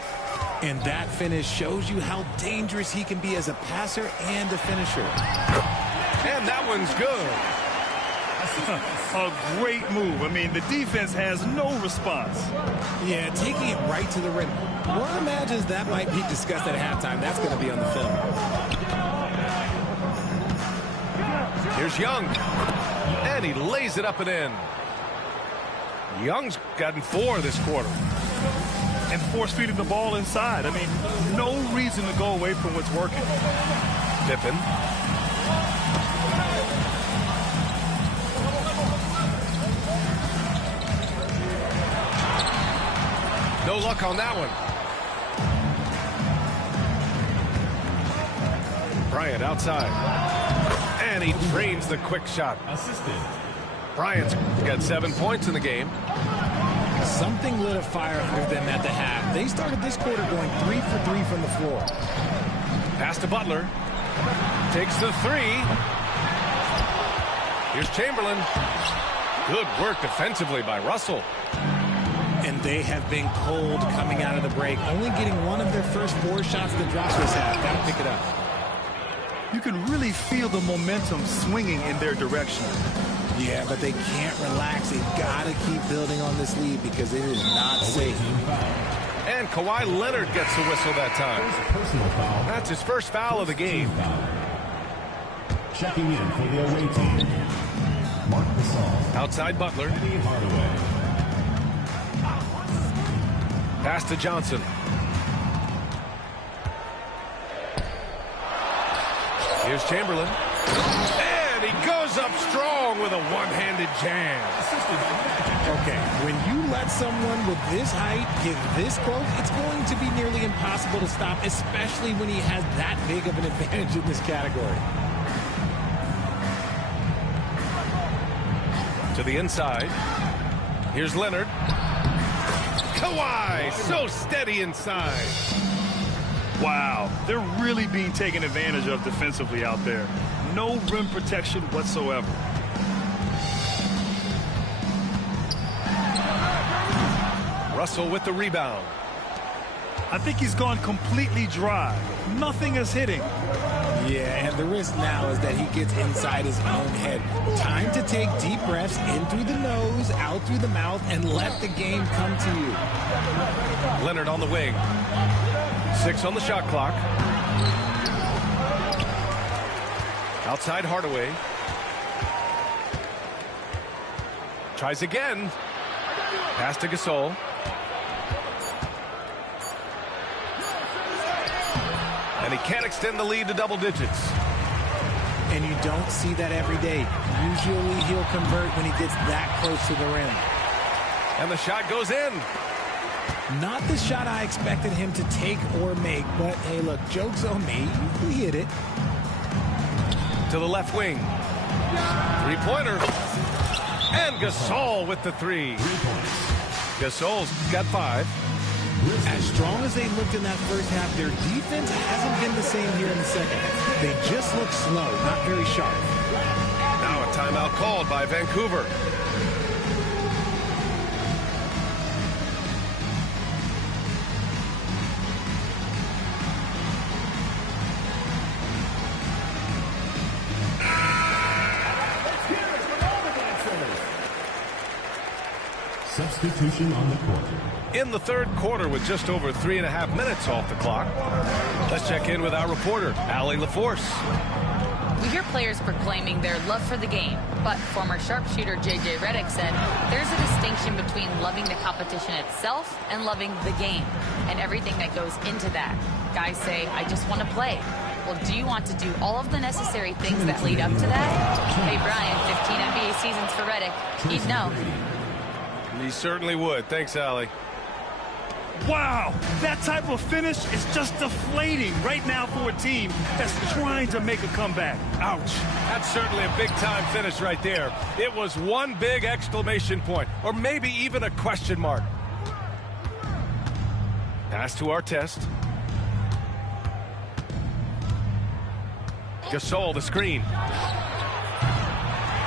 And that finish shows you how dangerous he can be as a passer and a finisher. And that one's good. A great move. I mean, the defense has no response. Yeah, taking it right to the rim. One imagines that might be discussed at halftime. That's going to be on the film. Here's Young. And he lays it up and in. Young's gotten 4 this quarter. And force feeding the ball inside. I mean, no reason to go away from what's working. Pippen. No luck on that one. Bryant outside. And he drains the quick shot. Assisted. Bryant's got 7 points in the game. Something lit a fire under them at the half. They started this quarter going 3 for 3 from the floor. Pass to Butler. Takes the 3. Here's Chamberlain. Good work defensively by Russell. and they have been cold coming out of the break. Only getting one of their first 4 shots the Droppers have. Got to pick it up. You can really feel the momentum swinging in their direction. Yeah, but they can't relax. They've got to keep building on this lead because it is not safe. And Kawhi Leonard gets the whistle that time. Personal foul. That's his first foul of the game. Checking in for the away team, Marc Gasol. Outside Butler. Penny Hardaway. Pass to Johnson. Here's Chamberlain. And he goes up strong with a one-handed jam. Okay, when you let someone with this height get this close, it's going to be nearly impossible to stop, especially when he has that big of an advantage in this category. To the inside. Here's Leonard. Kawhi, so steady inside. Wow, they're really being taken advantage of defensively out there. No rim protection whatsoever. Russell with the rebound. I think he's gone completely dry. Nothing is hitting. Yeah, and the risk now is that he gets inside his own head. Time to take deep breaths in through the nose, out through the mouth, and let the game come to you. Leonard on the wing. 6 on the shot clock. Outside Hardaway. Tries again. Pass to Gasol. And he can't extend the lead to double digits. And you don't see that every day. Usually he'll convert when he gets that close to the rim. And the shot goes in. Not the shot I expected him to take or make, but hey, look, joke's on me. He hit it. To the left wing. 3-pointer. And Gasol with the 3. Gasol's got 5. As strong as they looked in that first half, their defense hasn't been the same here in the second. They just look slow, not very sharp. Now a timeout called by Vancouver. Substitution on the court. In the third quarter with just over 3.5 minutes off the clock. Let's check in with our reporter, Allie LaForce. We hear players proclaiming their love for the game, but former sharpshooter J.J. Redick said there's a distinction between loving the competition itself and loving the game and everything that goes into that. Guys say, I just want to play. Well, do you want to do all of the necessary things that lead up to that? Hey, Brian, 15 NBA seasons for Redick. He'd know. He certainly would. Thanks, Allie. Wow, that type of finish is just deflating right now for a team that's trying to make a comeback. Ouch. That's certainly a big-time finish right there. It was one big exclamation point, or maybe even a question mark. Pass to Artest. Gasol, the screen.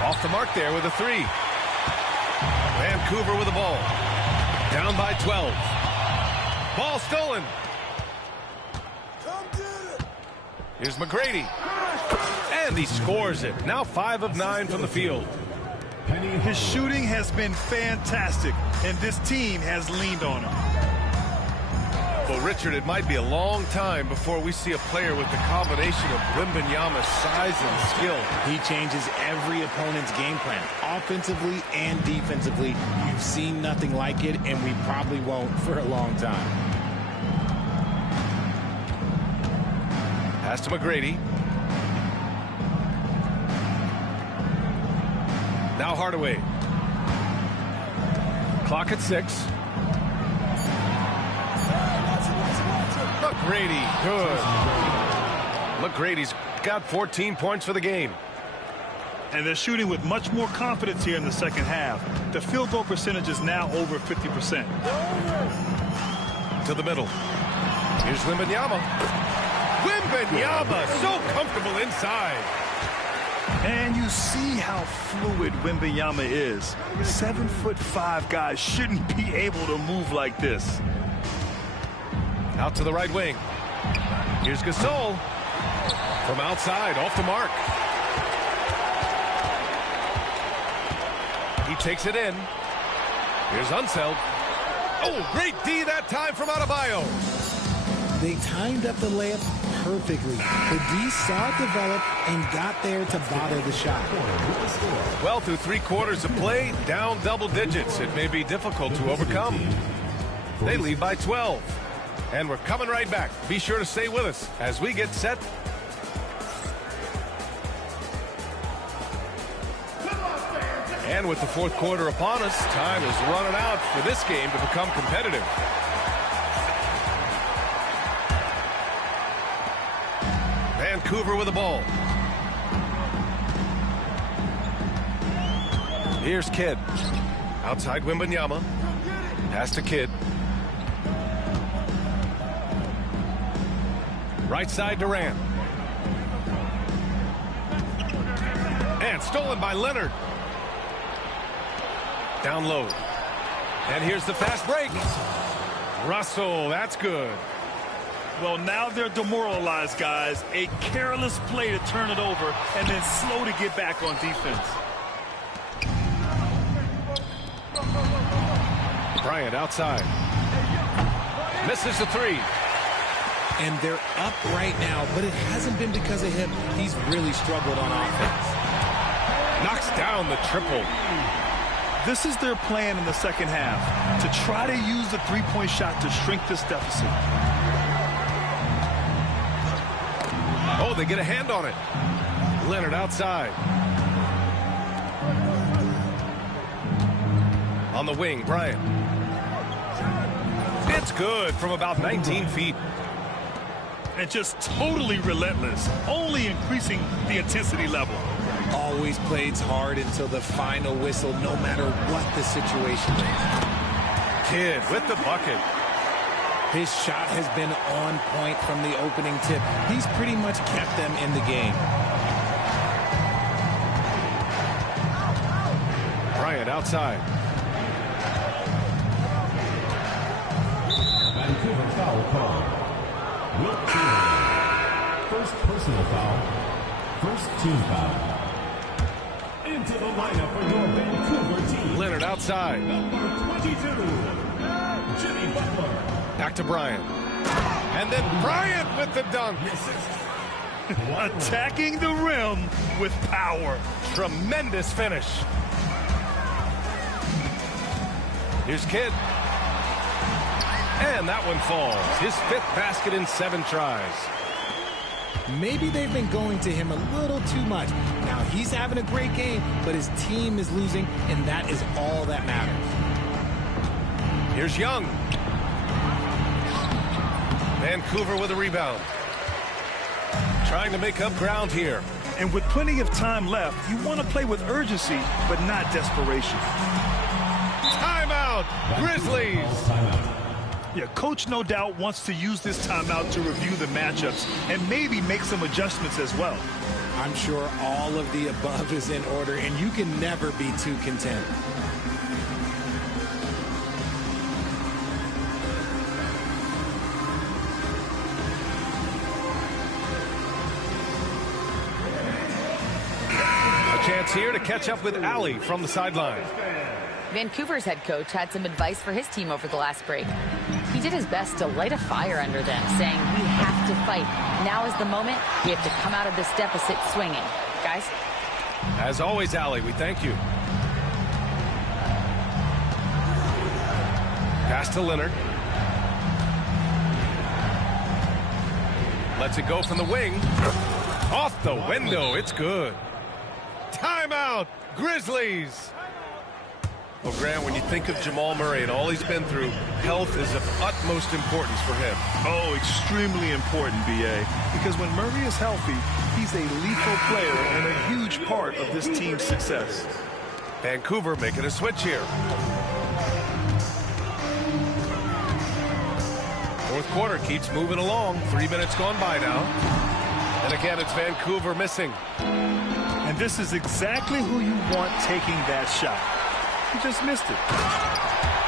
Off the mark there with a 3. Vancouver with the ball. Down by 12. Ball stolen. Here's McGrady. And he scores it. Now 5 of 9 from the field. His shooting has been fantastic, and this team has leaned on him. Well, Richard, it might be a long time before we see a player with the combination of Wembanyama's size and skill. He changes every opponent's game plan, offensively and defensively. You've seen nothing like it, and we probably won't for a long time. Pass to McGrady. Now Hardaway. Clock at 6. McGrady, good. McGrady's got 14 points for the game. And they're shooting with much more confidence here in the second half. The field goal percentage is now over 50%. To the middle. Here's Wembanyama. Wembanyama, so comfortable inside. And you see how fluid Wembanyama is. 7'5" guys shouldn't be able to move like this. Out to the right wing. Here's Gasol. From outside, off the mark. He takes it in. Here's Unseld. Oh, great D that time from Adebayo. They timed up the layup perfectly. The D saw it develop and got there to bother the shot. Well, through 3 quarters of play, down double digits. It may be difficult to overcome. They lead by 12. And we're coming right back. Be sure to stay with us as we get set. And with the 4th quarter upon us, time is running out for this game to become competitive. Vancouver with the ball. Here's Kidd. Outside Wembanyama. Pass to Kidd. Right side Durant. And stolen by Leonard. Down low. And here's the fast break. Russell, that's good. Well, now they're demoralized, guys. A careless play to turn it over and then slow to get back on defense. Bryant outside. Misses the 3. And they're up right now, but it hasn't been because of him. He's really struggled on offense. Knocks down the triple. This is their plan in the second half, to try to use the three-point shot to shrink this deficit. Oh, they get a hand on it. Leonard outside. On the wing, Bryant. It's good from about 19 feet. And just totally relentless, only increasing the intensity level. Always plays hard until the final whistle, no matter what the situation is. Kidd with the bucket. His shot has been on point from the opening tip. He's pretty much kept them in the game. Bryant outside. Vancouver foul call. Wilt Chamberlain. First personal foul. First team foul. Into the lineup for your Vancouver team. Leonard outside. Number 22, Jimmy Butler. Back to Bryant. And then Bryant with the dunk. Attacking the rim with power. Tremendous finish. Here's Kidd. And that one falls. His 5th basket in 7 tries. Maybe they've been going to him a little too much. Now he's having a great game, but his team is losing, and that is all that matters. Here's Young. Vancouver with a rebound. Trying to make up ground here. And with plenty of time left, you want to play with urgency, but not desperation. Timeout, Grizzlies. Yeah, coach no doubt wants to use this timeout to review the matchups and maybe make some adjustments as well. I'm sure all of the above is in order, and you can never be too content. A chance here to catch up with Allie from the sideline. Vancouver's head coach had some advice for his team over the last break. He did his best to light a fire under them, saying, we have to fight. Now is the moment. We have to come out of this deficit swinging. Guys? As always, Allie, we thank you. Pass to Leonard. Lets it go from the wing. Off the window. It's good. Timeout, Grizzlies. Well, Grant, when you think of Jamal Murray and all he's been through, health is of utmost importance for him. Oh, extremely important, B.A. Because when Murray is healthy, he's a lethal player and a huge part of this team's success. Vancouver making a switch here. 4th quarter keeps moving along. 3 minutes gone by now. And again, it's Vancouver missing. And And this is exactly who you want taking that shot. He just missed it.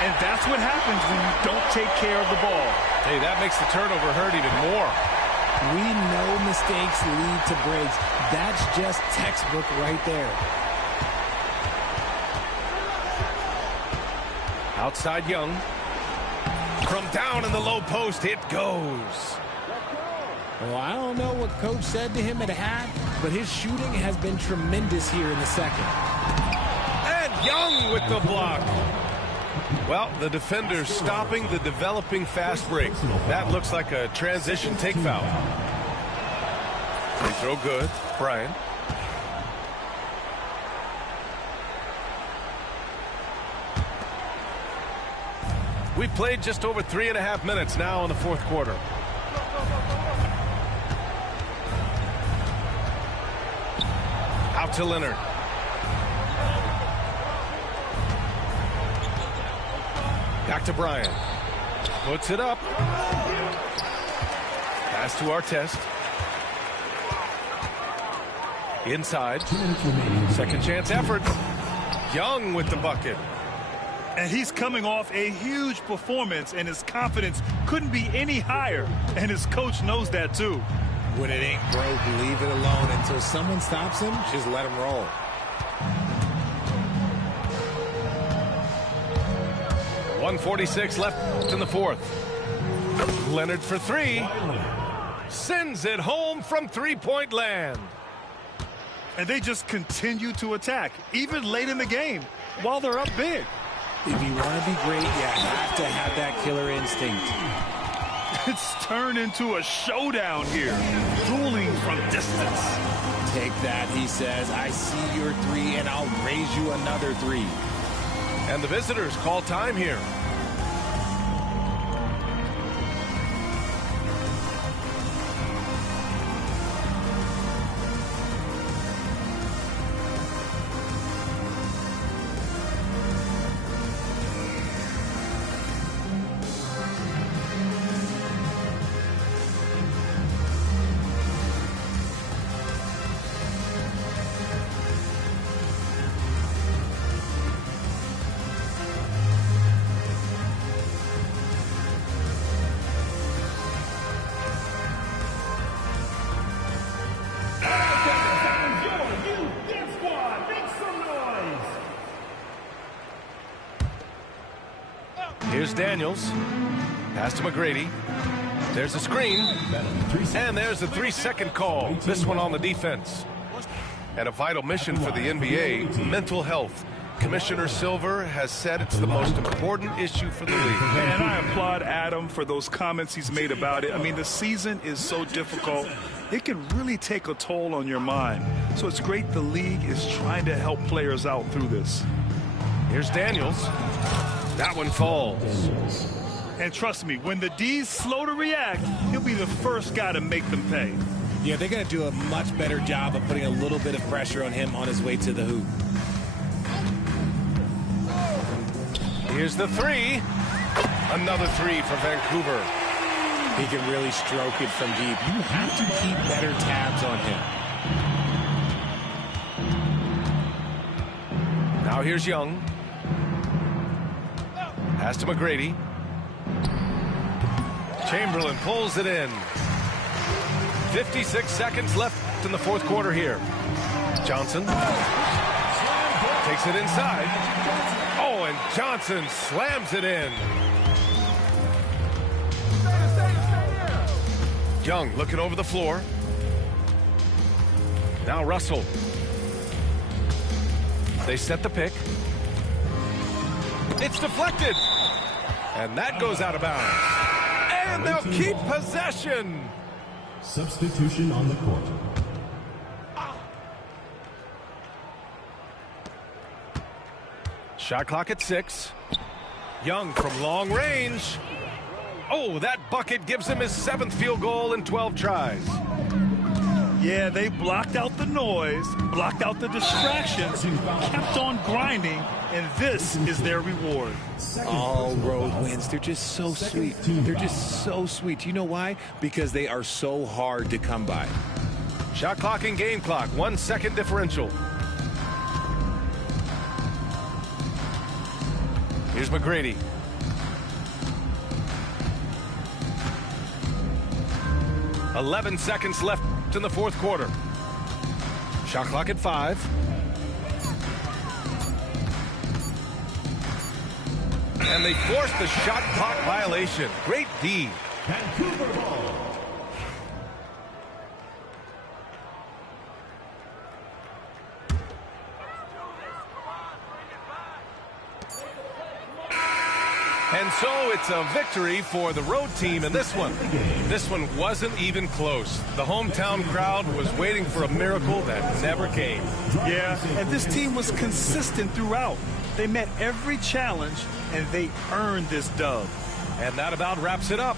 And that's what happens when you don't take care of the ball. Hey, that makes the turnover hurt even more. We know mistakes lead to breaks. That's just textbook right there. Outside Young. From down in the low post, it goes. Well, I don't know what coach said to him at half, but his shooting has been tremendous here in the second. And Young with the block. Well, the defender's stopping the developing fast break. That looks like a transition take foul. Free throw good. Bryant. We've played just over 3.5 minutes now in the fourth quarter. Out to Leonard. Back to Bryant. Puts it up. Pass to Artest. Inside. Second chance effort. Young with the bucket. And he's coming off a huge performance, and his confidence couldn't be any higher. And his coach knows that, too. When it ain't broke, leave it alone. Until someone stops him, just let him roll. .146 left in the fourth. Leonard for three. Sends it home from three-point land. And they just continue to attack, even late in the game, while they're up big. If you want to be great, you have to have that killer instinct. It's turned into a showdown here, dueling from distance. Take that, he says. I see your three, and I'll raise you another three. And the visitors call time here. Here's Daniels. Pass to McGrady. There's a screen. And there's a 3-second call. This one on the defense. And a vital mission for the NBA, mental health. Commissioner Silver has said it's the most important issue for the league. And I applaud Adam for those comments he's made about it. I mean, the season is so difficult. It can really take a toll on your mind. So it's great the league is trying to help players out through this. Here's Daniels. That one falls. And trust me, when the D's slow to react, he'll be the first guy to make them pay. Yeah, they're going to do a much better job of putting a little bit of pressure on him on his way to the hoop. Here's the three. Another three for Vancouver. He can really stroke it from deep. You have to keep better tabs on him. Now here's Young. Pass to McGrady. Chamberlain pulls it in. 56 seconds left in the fourth quarter here. Johnson takes it inside. Oh, and Johnson slams it in. Young looking over the floor. Now Russell. They set the pick. It's deflected. And that goes out of bounds. And they'll keep possession. Substitution on the court. Shot clock at 6. Young from long range. Oh, that bucket gives him his 7th field goal in 12 tries. Yeah, they blocked out the noise, blocked out the distractions, kept on grinding, and this is their reward. All road wins. They're just so sweet. They're just so sweet. You know why? Because they are so hard to come by. Shot clock and game clock, 1 second differential. Here's McGrady. "11 seconds left in the fourth quarter. Shot clock at 5. And they forced the shot clock violation. Great D. Vancouver ball. And so it's a victory for the road team in this one. This one wasn't even close. The hometown crowd was waiting for a miracle that never came. Yeah, and this team was consistent throughout. They met every challenge, and they earned this dub. And that about wraps it up.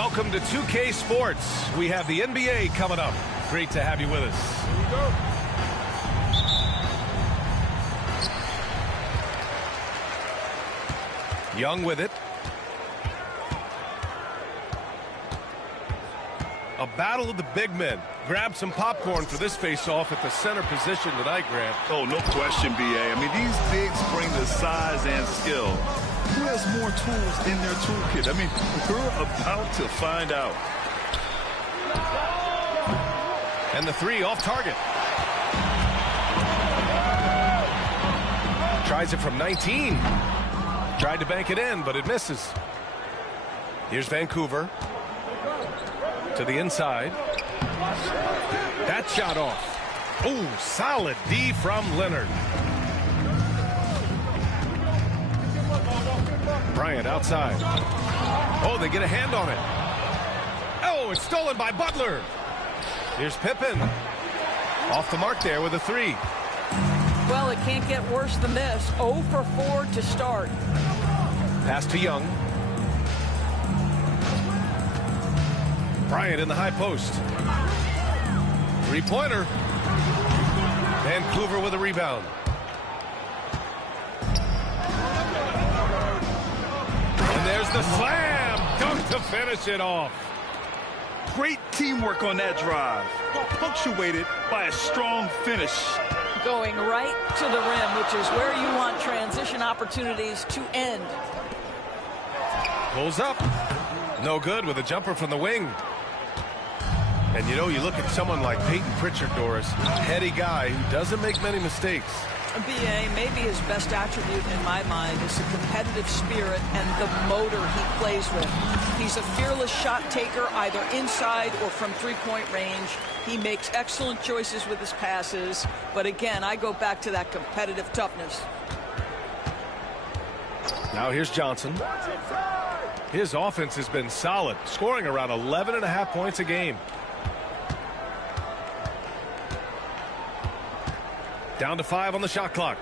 Welcome to 2K Sports. We have the NBA coming up. Great to have you with us. Here we go. Young with it. A battle of the big men. Grab some popcorn for this face-off at the center position tonight, Grant. Oh, no question, B.A. I mean, these bigs bring the size and skill. Who has more tools in their toolkit? I mean, we're about to find out. And the three off target. Tries it from 19. Tried to bank it in, but it misses. Here's Vancouver. To the inside. That shot off. Oh, solid D from Leonard. Bryant outside. Oh, they get a hand on it. Oh, it's stolen by Butler. Here's Pippen. Off the mark there with a three. Well, it can't get worse than this. 0 for 4 to start. Pass to Young. Bryant in the high post. Three-pointer. Vancouver with a rebound. And there's the slam. Dunk to finish it off. Great teamwork on that drive, punctuated by a strong finish. Going right to the rim, which is where you want transition opportunities to end. Pulls up. No good with a jumper from the wing. And, you know, you look at someone like Peyton Pritchard, Doris, heady guy who doesn't make many mistakes. B.A., maybe his best attribute in my mind is the competitive spirit and the motor he plays with. He's a fearless shot taker, either inside or from three-point range. He makes excellent choices with his passes. But, again, I go back to that competitive toughness. Now here's Johnson. His offense has been solid, scoring around 11.5 points a game. Down to 5 on the shot clock.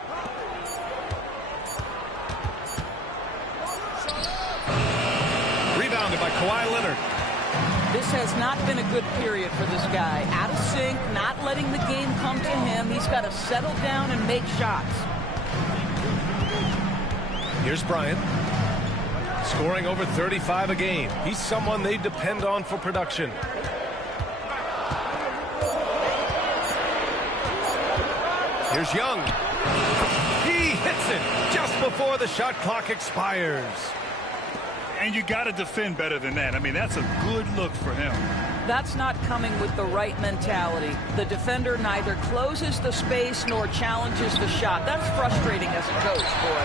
Rebounded by Kawhi Leonard. This has not been a good period for this guy. Out of sync, not letting the game come to him. He's got to settle down and make shots. Here's Bryant. Scoring over 35 a game. He's someone they depend on for production. Here's Young. He hits it just before the shot clock expires. And you got to defend better than that. I mean, that's a good look for him. That's not coming with the right mentality. The defender neither closes the space nor challenges the shot. That's frustrating as a coach, boy.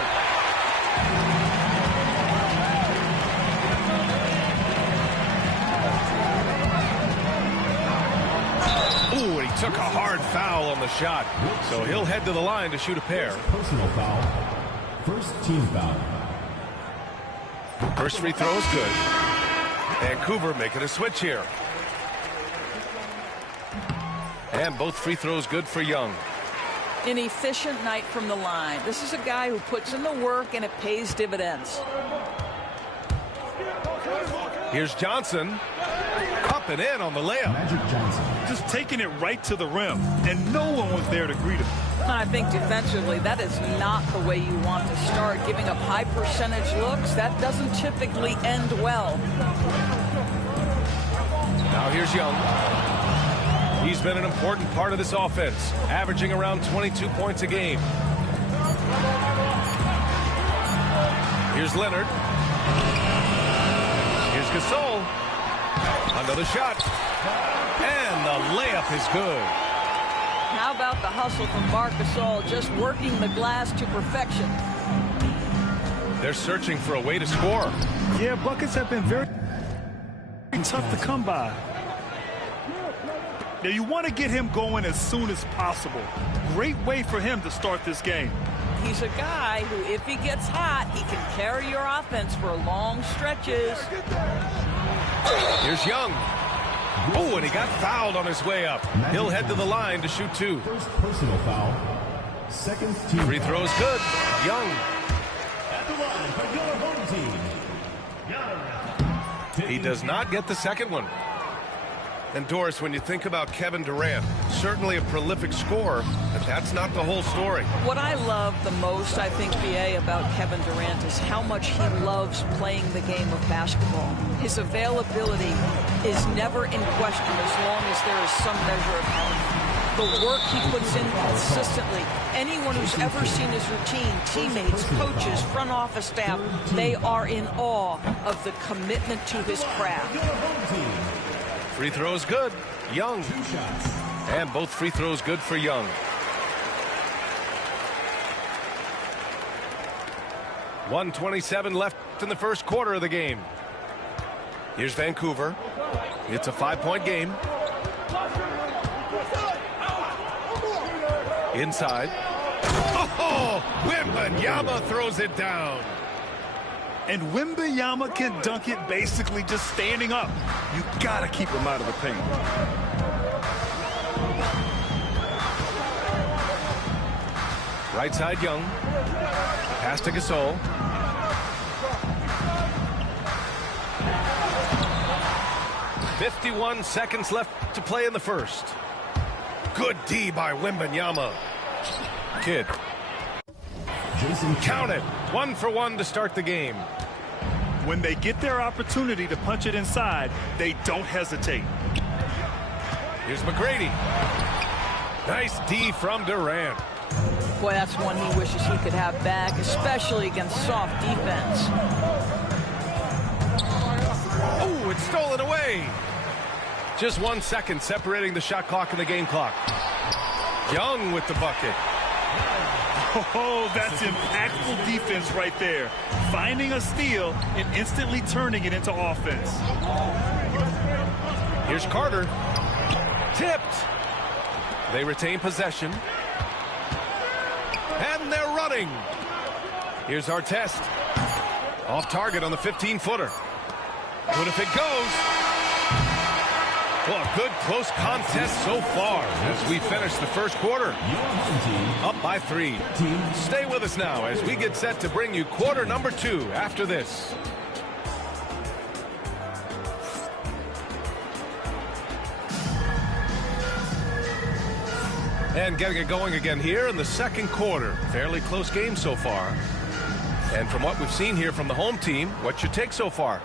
Ooh, and he took a hard foul on the shot. So he'll head to the line to shoot a pair. Personal foul. First team foul. First free throw is good. Vancouver making a switch here. And both free throws good for Young. An efficient night from the line. This is a guy who puts in the work and it pays dividends. Here's Johnson. Up and in on the layup. Magic Johnson. Just taking it right to the rim, and no one was there to greet him. I think defensively, that is not the way you want to start. Giving up high percentage looks, that doesn't typically end well. Now here's Young. He's been an important part of this offense, averaging around 22 points a game. Here's Leonard. Here's Gasol. Another shot. And the layup is good. How about the hustle from Marc Gasol, just working the glass to perfection? They're searching for a way to score. Yeah, buckets have been very tough to come by. Now, you want to get him going as soon as possible. Great way for him to start this game. He's a guy who, if he gets hot, he can carry your offense for long stretches. Here's Young. Oh, and he got fouled on his way up. He'll head to the line to shoot two. First personal foul. Second team Free throw's good. Young. At the line for your home team. Young. He does not get the second one. And Doris, when you think about Kevin Durant, certainly a prolific scorer, but that's not the whole story. What I love the most, I think, BA, about Kevin Durant is how much he loves playing the game of basketball. His availability is never in question as long as there is some measure of health. The work he puts in consistently. Anyone who's ever seen his routine, teammates, coaches, front office staff, they are in awe of the commitment to his craft. Free throws good. Young. And both free throws good for Young. 1:27 left in the first quarter of the game. Here's Vancouver. It's a 5-point game. Inside. Oh, Wembanyama throws it down. And Wembanyama can dunk it basically just standing up. You gotta keep him out of the paint. Right side, Young. Pass to Gasol. .51 seconds left to play in the first. Good D by Wembanyama. Kidd. Count it. 1 for 1 to start the game. When they get their opportunity to punch it inside, they don't hesitate. Here's McGrady. Nice D from Durant. Boy, that's one he wishes he could have back, especially against soft defense. Oh, it's stolen away. Just 1 second separating the shot clock and the game clock. Young with the bucket. Oh, that's impactful defense right there. Finding a steal and instantly turning it into offense. Here's Carter. Tipped. They retain possession. And they're running. Here's Artest. Off target on the 15-footer. What if it goes? Well, a good close contest so far as we finish the first quarter. Up by 3. Stay with us now as we get set to bring you quarter number 2 after this. And getting it going again here in the second quarter. Fairly close game so far. And from what we've seen here from the home team, what's your take so far?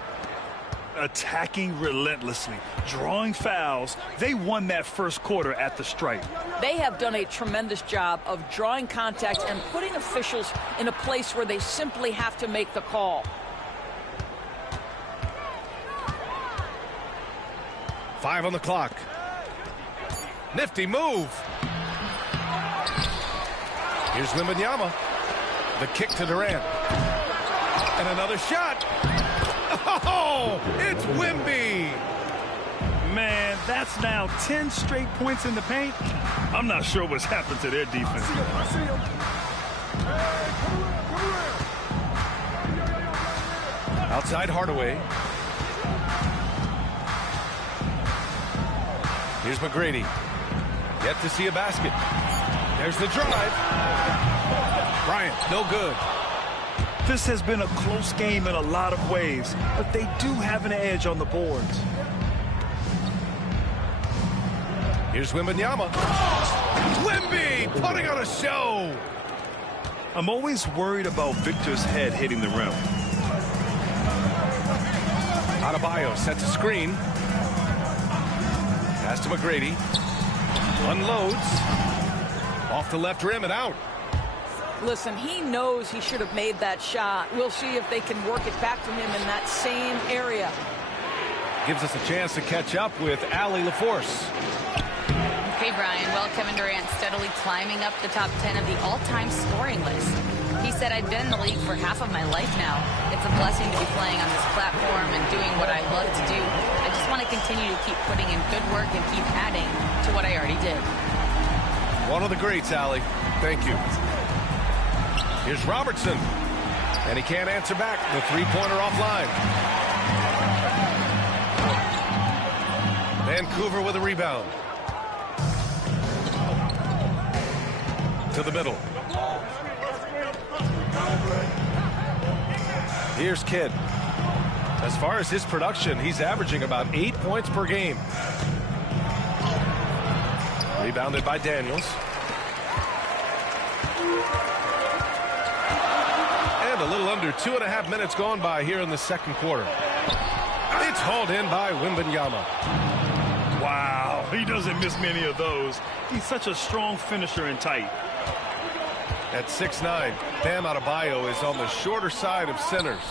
Attacking relentlessly, drawing fouls. They won that first quarter at the stripe. They have done a tremendous job of drawing contact and putting officials in a place where they simply have to make the call. Five on the clock. Nifty move. Here's Wembanyama. The kick to Durant. And another shot. Oh, it's Wemby. Man, that's now 10 straight points in the paint. I'm not sure what's happened to their defense. Outside Hardaway. Here's McGrady. Yet to see a basket. There's the drive. Bryant, no good. This has been a close game in a lot of ways, but they do have an edge on the boards. Here's Wembanyama. Wemby putting on a show. I'm always worried about Victor's head hitting the rim. Adebayo sets a screen. Pass to McGrady. Unloads. Off the left rim and out. Listen, he knows he should have made that shot. We'll see if they can work it back to him in that same area. Gives us a chance to catch up with Allie LaForce. Okay, Brian. Well, Kevin Durant steadily climbing up the top 10 of the all-time scoring list. He said, I've been in the league for half of my life now. It's a blessing to be playing on this platform and doing what I love to do. I just want to continue to keep putting in good work and keep adding to what I already did. One of the greats, Allie. Thank you. Here's Robertson. And he can't answer back. The three-pointer offline. Vancouver with a rebound. To the middle. Here's Kidd. As far as his production, he's averaging about 8 points per game. Rebounded by Daniels. And a little under 2.5 minutes gone by here in the second quarter. It's hauled in by Wembanyama. Wow, he doesn't miss many of those. He's such a strong finisher and tight. At 6'9", Bam Adebayo is on the shorter side of centers.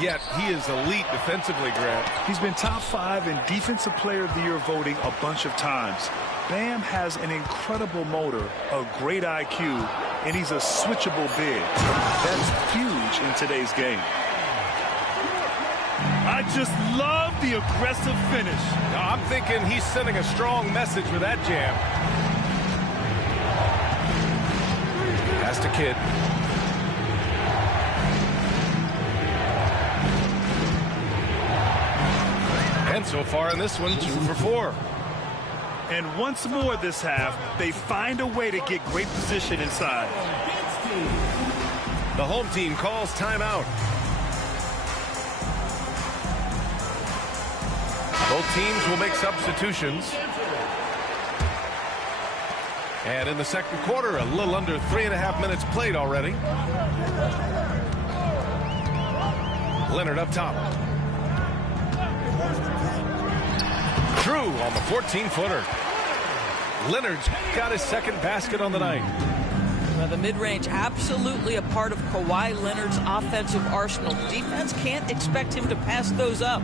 Yet he is elite defensively, Grant. He's been top 5 in Defensive Player of the Year voting a bunch of times. Bam has an incredible motor, a great IQ, and he's a switchable big. That's huge in today's game. I just love the aggressive finish. Now, I'm thinking he's sending a strong message with that jam. Pass to Kidd. And so far in this one, 2 for 4. And once more this half, they find a way to get great position inside. The home team calls timeout. Both teams will make substitutions. And in the second quarter, a little under 3.5 minutes played already. Leonard up top. Drew on the 14-footer. Leonard's got his second basket on the night. Well, the mid-range absolutely a part of Kawhi Leonard's offensive arsenal. Defense can't expect him to pass those up.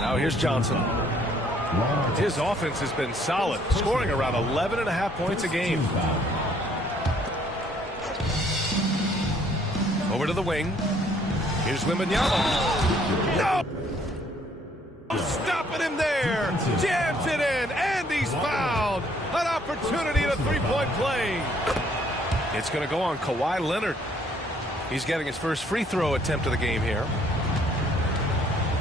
Now here's Johnson. His offense has been solid, scoring around 11.5 points a game. Over to the wing. Here's Wembanyama. No! Stopping him there. Jams it in, and he's fouled. An opportunity at a three-point play. It's going to go on Kawhi Leonard. He's getting his first free throw attempt of the game here.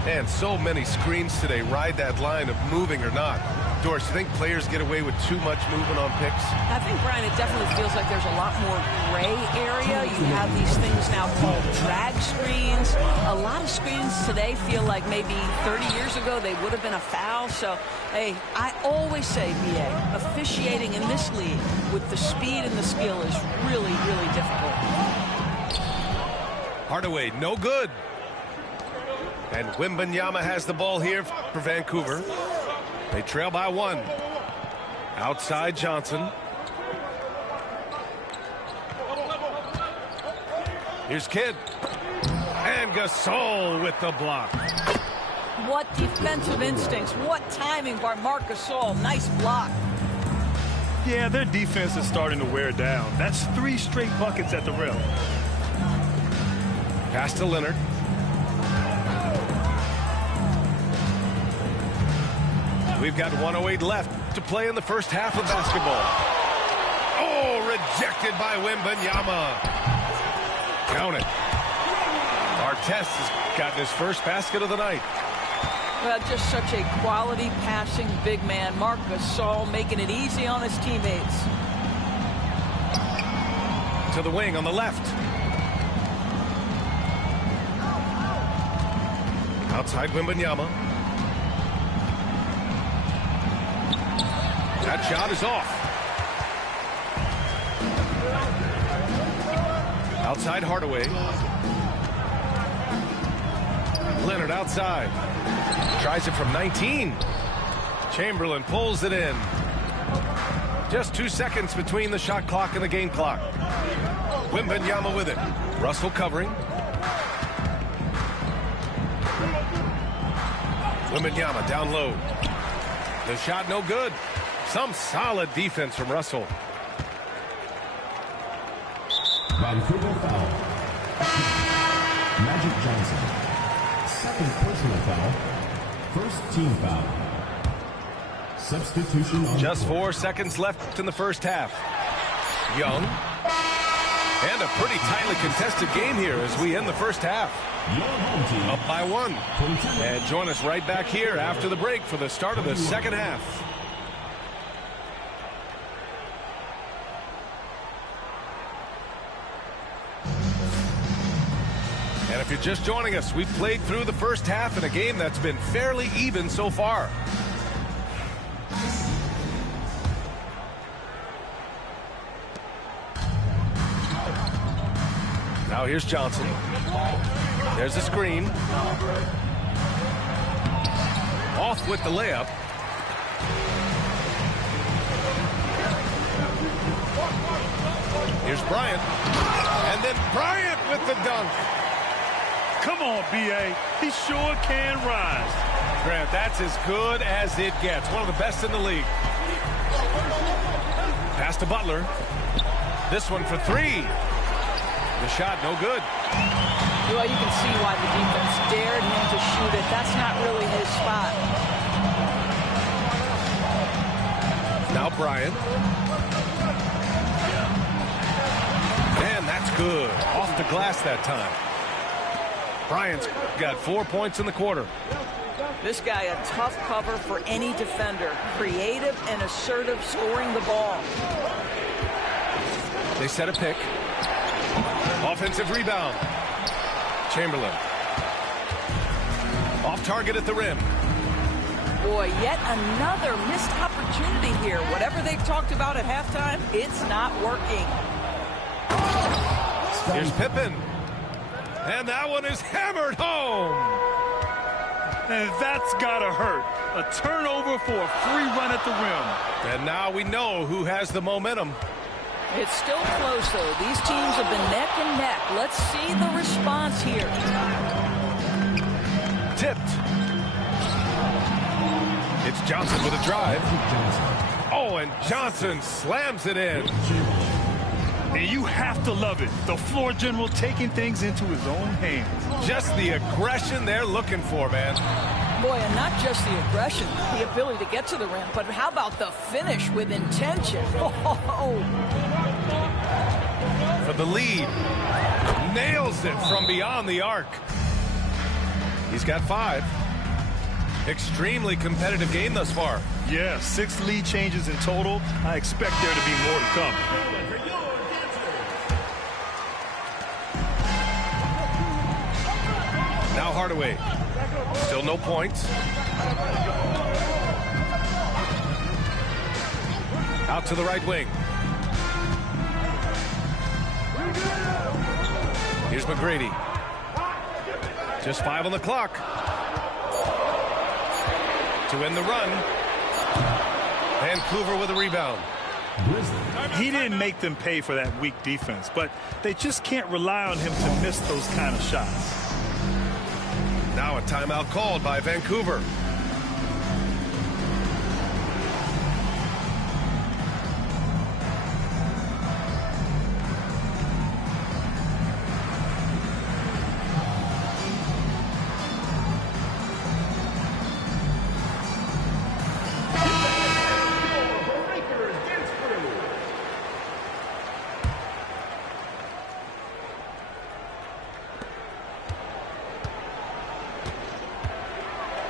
And so many screens today ride that line of moving or not. Doris, you think players get away with too much movement on picks? I think, Brian, it definitely feels like there's a lot more gray area. You have these things now called drag screens. A lot of screens today feel like maybe 30 years ago they would have been a foul. So, hey, I always say, BA, officiating in this league with the speed and the skill is really, really difficult. Hardaway, no good. And Wembanyama has the ball here for Vancouver. They trail by 1. Outside Johnson. Here's Kidd. And Gasol with the block. What defensive instincts. What timing by Marc Gasol. Nice block. Yeah, their defense is starting to wear down. That's 3 straight buckets at the rim. Pass to Leonard. We've got 1:08 left to play in the first half of basketball. Oh, rejected by Wembanyama. Count it. Artest has gotten his first basket of the night. Well, just such a quality passing big man. Marc Gasol making it easy on his teammates. To the wing on the left. Outside Wembanyama. That shot is off. Outside Hardaway. Leonard outside. Tries it from 19. Chamberlain pulls it in. Just 2 seconds between the shot clock and the game clock. Wembanyama with it. Russell covering. Wembanyama down low. The shot no good. Some solid defense from Russell. Vancouver foul. Magic Johnson. Second personal foul. First team foul. Substitution on Just court. 4 seconds left in the first half. Young. And a pretty tightly contested game here as we end the first half. Your home team Up by 1. And join us right back here after the break for the start of the second half. And a If you're just joining us, we've played through the first half in a game that's been fairly even so far. Now here's Johnson. There's the screen. Off with the layup. Here's Bryant. And then Bryant with the dunk. Come on, B.A. He sure can rise. Grant, that's as good as it gets. One of the best in the league. Pass to Butler. This one for three. The shot, no good. Well, you can see why the defense dared him to shoot it. That's not really his spot. Now Bryant. And that's good. Off the glass that time. Bryant's got 4 points in the quarter. This guy a tough cover for any defender. Creative and assertive scoring the ball. They set a pick. Offensive rebound. Chamberlain. Off target at the rim. Boy, yet another missed opportunity here. Whatever they've talked about at halftime, it's not working. Here's Pippen. And that one is hammered home. And that's gotta hurt. A turnover for a free run at the rim. And now we know who has the momentum. It's still close, though. These teams have been neck and neck. Let's see the response here. Tipped. It's Johnson with a drive. Oh, and Johnson slams it in. And you have to love it. The floor general taking things into his own hands. Just the aggression they're looking for, man. Boy, and not just the aggression, the ability to get to the rim, but how about the finish with intention? Oh. For the lead. Nails it from beyond the arc. He's got 5. Extremely competitive game thus far. Yeah, 6 lead changes in total. I expect there to be more to come. Now Hardaway. Still no points. Out to the right wing. Here's McGrady. Just 5 on the clock. To end the run. Vancouver with a rebound. He didn't make them pay for that weak defense, but they just can't rely on him to miss those kind of shots. Now a timeout called by Vancouver.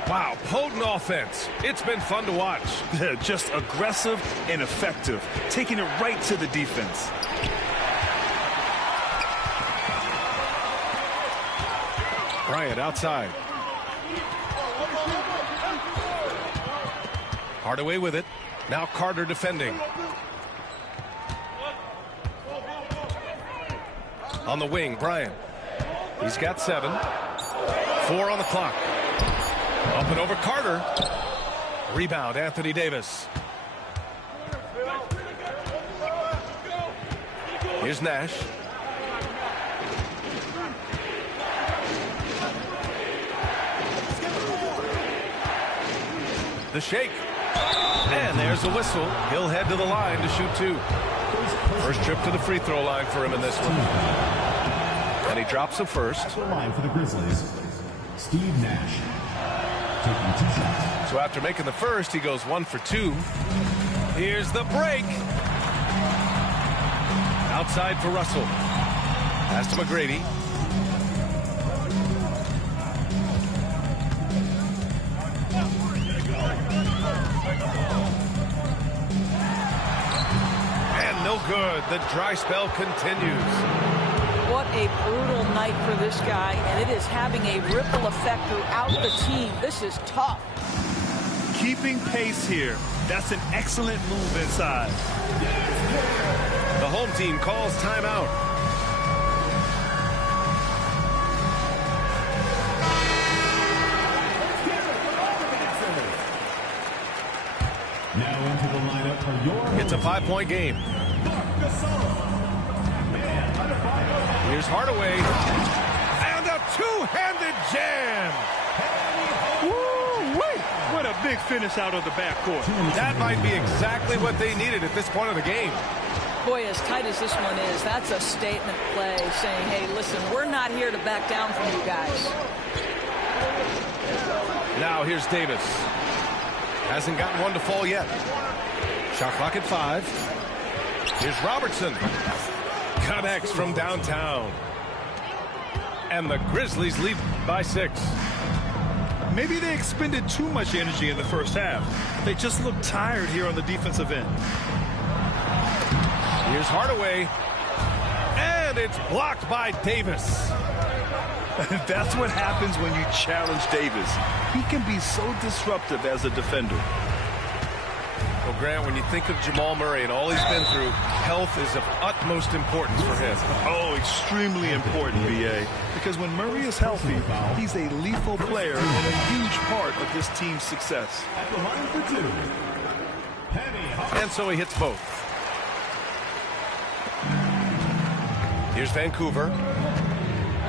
Wow, potent offense. It's been fun to watch. They're just aggressive and effective, taking it right to the defense. Bryant outside. Hardaway with it. Now Carter defending. On the wing, Bryant. He's got 7. 4 on the clock. Up and over Carter. Rebound, Anthony Davis. Here's Nash. The shake. And there's the whistle. He'll head to the line to shoot 2. First trip to the free throw line for him in this one. And he drops the first. The line for the Grizzlies, Steve Nash. Taking 2 shots. So after making the first, he goes 1 for 2. Here's the break. Outside for Russell. Pass to McGrady. And no good. The dry spell continues. What a brutal night for this guy, and it is having a ripple effect throughout the team. This is tough. Keeping pace here. That's an excellent move inside. The home team calls timeout. Now into the lineup for your It's a 5-point game. Here's Hardaway. And a two-handed jam. Woo-wee! What a big finish out of the backcourt. That might be exactly what they needed at this point of the game. Boy, as tight as this one is, that's a statement play saying, hey, listen, we're not here to back down from you guys. Now here's Davis. Hasn't gotten one to fall yet. Shot clock at 5. Here's Robertson. Connects from downtown. And the Grizzlies lead by 6. Maybe they expended too much energy in the first half. They just look tired here on the defensive end. Here's Hardaway. And it's blocked by Davis. That's what happens when you challenge Davis. He can be so disruptive as a defender. Well, Grant, when you think of Jamal Murray and all he's been through, health is of utmost importance for him. Oh, extremely important, B.A. Because when Murray is healthy, he's a lethal player and a huge part of this team's success. at the line for 2. And so he hits both. Here's Vancouver.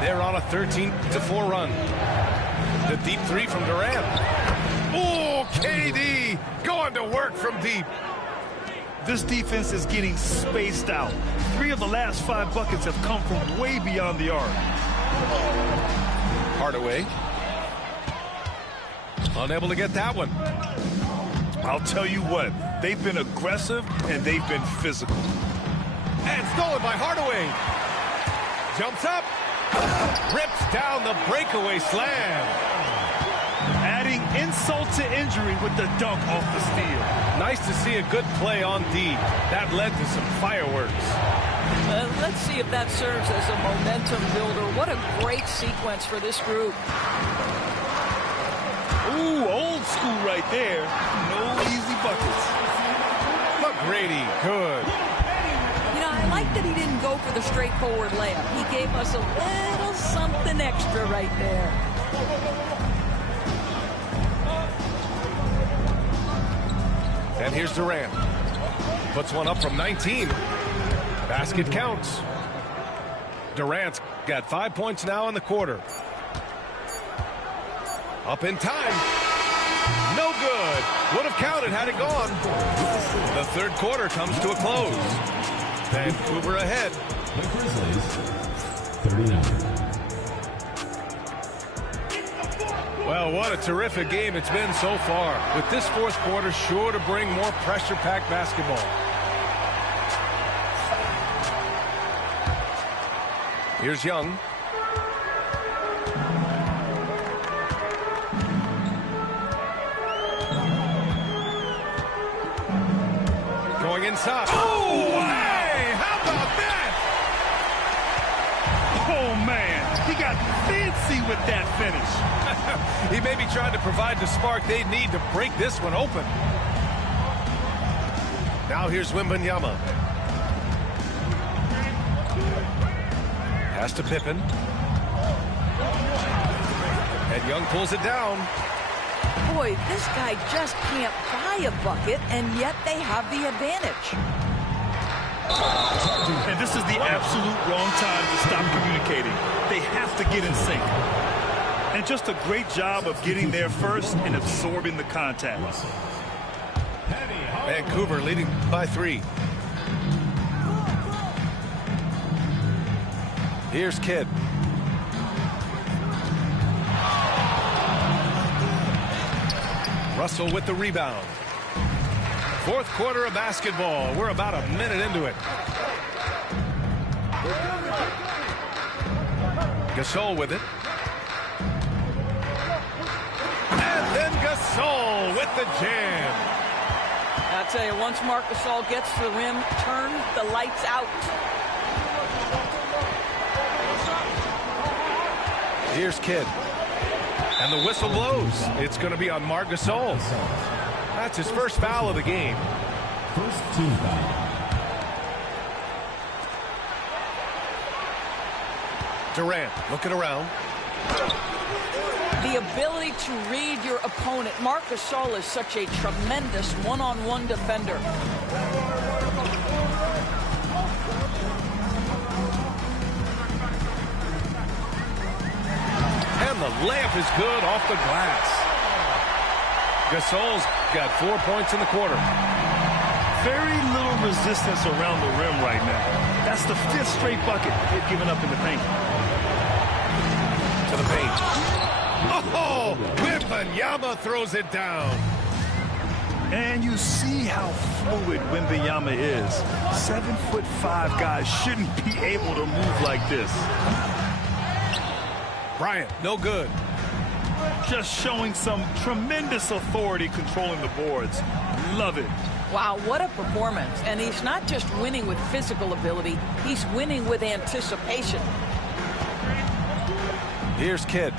They're on a 13-4 run. The deep 3 from Durant. Oh, KD going to work from deep. This defense is getting spaced out. 3 of the last 5 buckets have come from way beyond the arc. Hardaway. Unable to get that one. I'll tell you what, they've been aggressive and they've been physical. And stolen by Hardaway. Jumps up. Rips down the breakaway slam. Adding insult to injury with the dunk off the steal. Nice to see a good play on D. That led to some fireworks. Let's see if that serves as a momentum builder. What a great sequence for this group. Ooh, old school right there. No easy buckets. McGrady, good. You know, I like that he didn't go for the straightforward layup. He gave us a little something extra right there. And here's Durant. Puts one up from 19. Basket counts. Durant's got 5 points now in the quarter. Up in time. No good. Would have counted had it gone. The third quarter comes to a close. Vancouver ahead. The Grizzlies, 39. Well, what a terrific game it's been so far. With this fourth quarter sure to bring more pressure-packed basketball. Here's Young. Going inside. Oh, hey! How about that? Oh, man. He got fancy with that finish. He may be trying to provide the spark they need to break this one open. Now here's Wembanyama. Pass to Pippen. And Young pulls it down. Boy, this guy just can't buy a bucket, and yet they have the advantage. And this is the absolute wrong time to stop communicating. They have to get in sync. And just a great job of getting there first and absorbing the contact. Vancouver leading by 3. Here's Kidd. Russell with the rebound. Fourth quarter of basketball. We're about a minute into it. Gasol with it. And then Gasol with the jam. I'll tell you, once Marc Gasol gets to the rim, turn the lights out. Here's Kidd. And the whistle blows. It's going to be on Marc Gasol. That's his first foul of the game. First team foul. Durant looking around. The ability to read your opponent. Marc Gasol is such a tremendous one-on-one defender. And the layup is good off the glass. Gasol's got 4 points in the quarter. Very little resistance around the rim right now. That's the 5th straight bucket they've given up in the paint. To the paint. Oh, Wembanyama throws it down. And you see how fluid Wembanyama is. 7'5" guys shouldn't be able to move like this. Bryant, no good. Just showing some tremendous authority controlling the boards. Love it. Wow, what a performance. And he's not just winning with physical ability, he's winning with anticipation. Here's Kidd.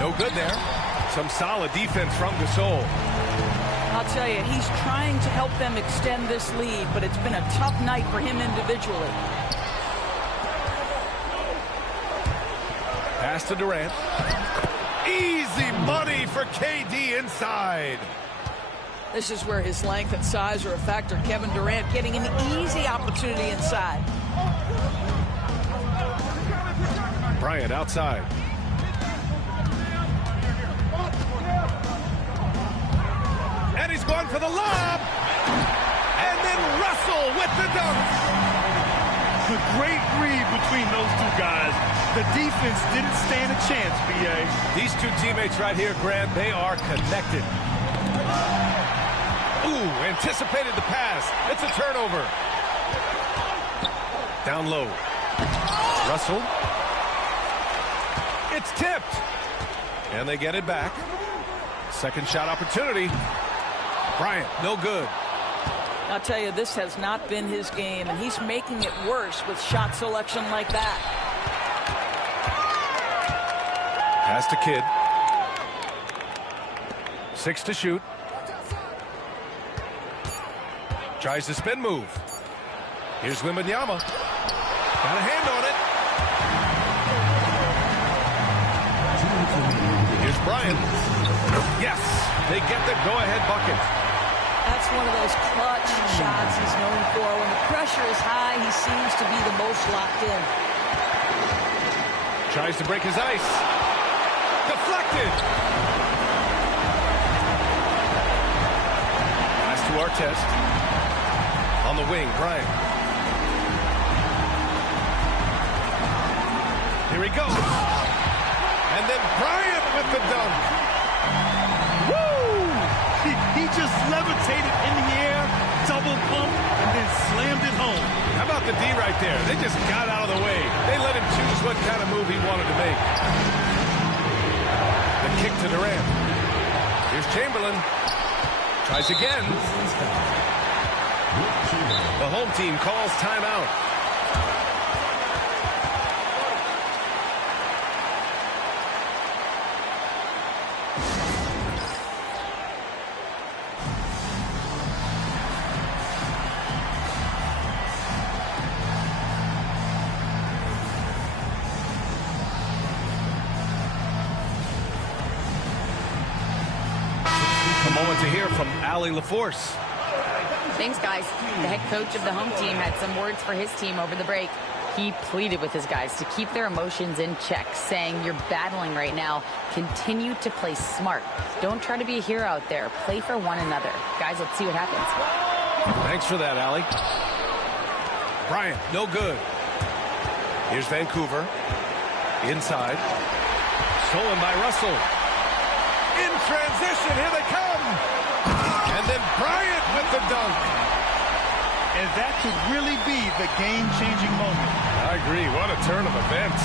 No good there. Some solid defense from Gasol. I'll tell you, he's trying to help them extend this lead, but it's been a tough night for him individually. Pass to Durant. Easy money for KD inside. This is where his length and size are a factor. Kevin Durant getting an easy opportunity inside. Bryant outside. And he's going for the lob. And then Russell with the dunk. A great read between those two guys. The defense didn't stand a chance, B.A. These two teammates right here, Grant, they are connected. Ooh, anticipated the pass. It's a turnover. Down low. Russell. It's tipped. And they get it back. Second shot opportunity. Bryant, no good. I'll tell you, this has not been his game, and he's making it worse with shot selection like that. Pass to Kidd. 6 to shoot. Tries to spin move. Here's Wembanyama. Got a hand on it. Here's Bryant. Yes, they get the go-ahead bucket. That's one of those clutch shots he's known for. When the pressure is high, he seems to be the most locked in. Tries to break his ice. Deflected. Pass to Artest. On the wing, Bryant. Here he goes. And then Bryant with the dunk. Woo! He just levitated in the air, double pump, and then slammed it home. How about the D right there? They just got out of the way. They let him choose what kind of move he wanted to make. The kick to Durant. Here's Chamberlain. Tries again. The home team calls timeout. A moment to hear from Allie LaForce. Thanks, guys. The head coach of the home team had some words for his team over the break. He pleaded with his guys to keep their emotions in check, saying, "You're battling right now. Continue to play smart. Don't try to be a hero out there. Play for one another." Guys, let's see what happens. Thanks for that, Allie. Bryant, no good. Here's Vancouver. Inside. Stolen by Russell. In transition, here they come. And then Bryant with the dunk. And that could really be the game-changing moment. I agree. What a turn of events.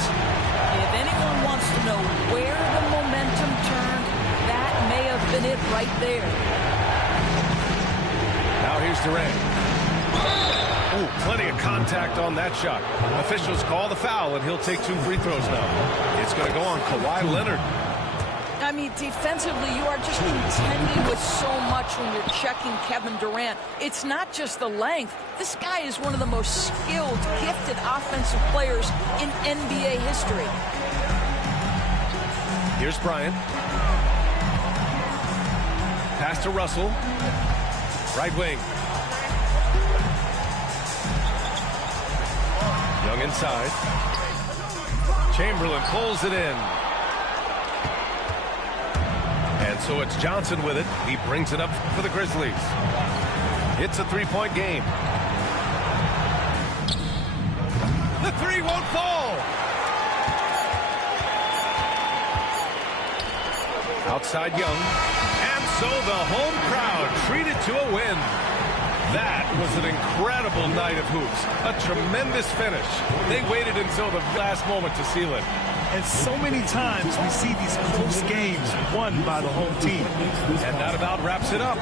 If anyone wants to know where the momentum turned, that may have been it right there. Now here's Durant. Ooh, plenty of contact on that shot. Officials call the foul, and he'll take 2 free throws now. It's going to go on Kawhi Leonard. I mean, defensively, you are just contending with so much when you're checking Kevin Durant. It's not just the length. This guy is one of the most skilled, gifted offensive players in NBA history. Here's Bryant. Pass to Russell. Right wing. Young inside. Chamberlain pulls it in. And so it's Johnson with it. He brings it up for the Grizzlies. It's a 3-point game. The 3 won't fall. Outside Young. And so the home crowd treated to a win. That was an incredible night of hoops. A tremendous finish. They waited until the last moment to seal it. And so many times we see these close games won by the home team. And that about wraps it up.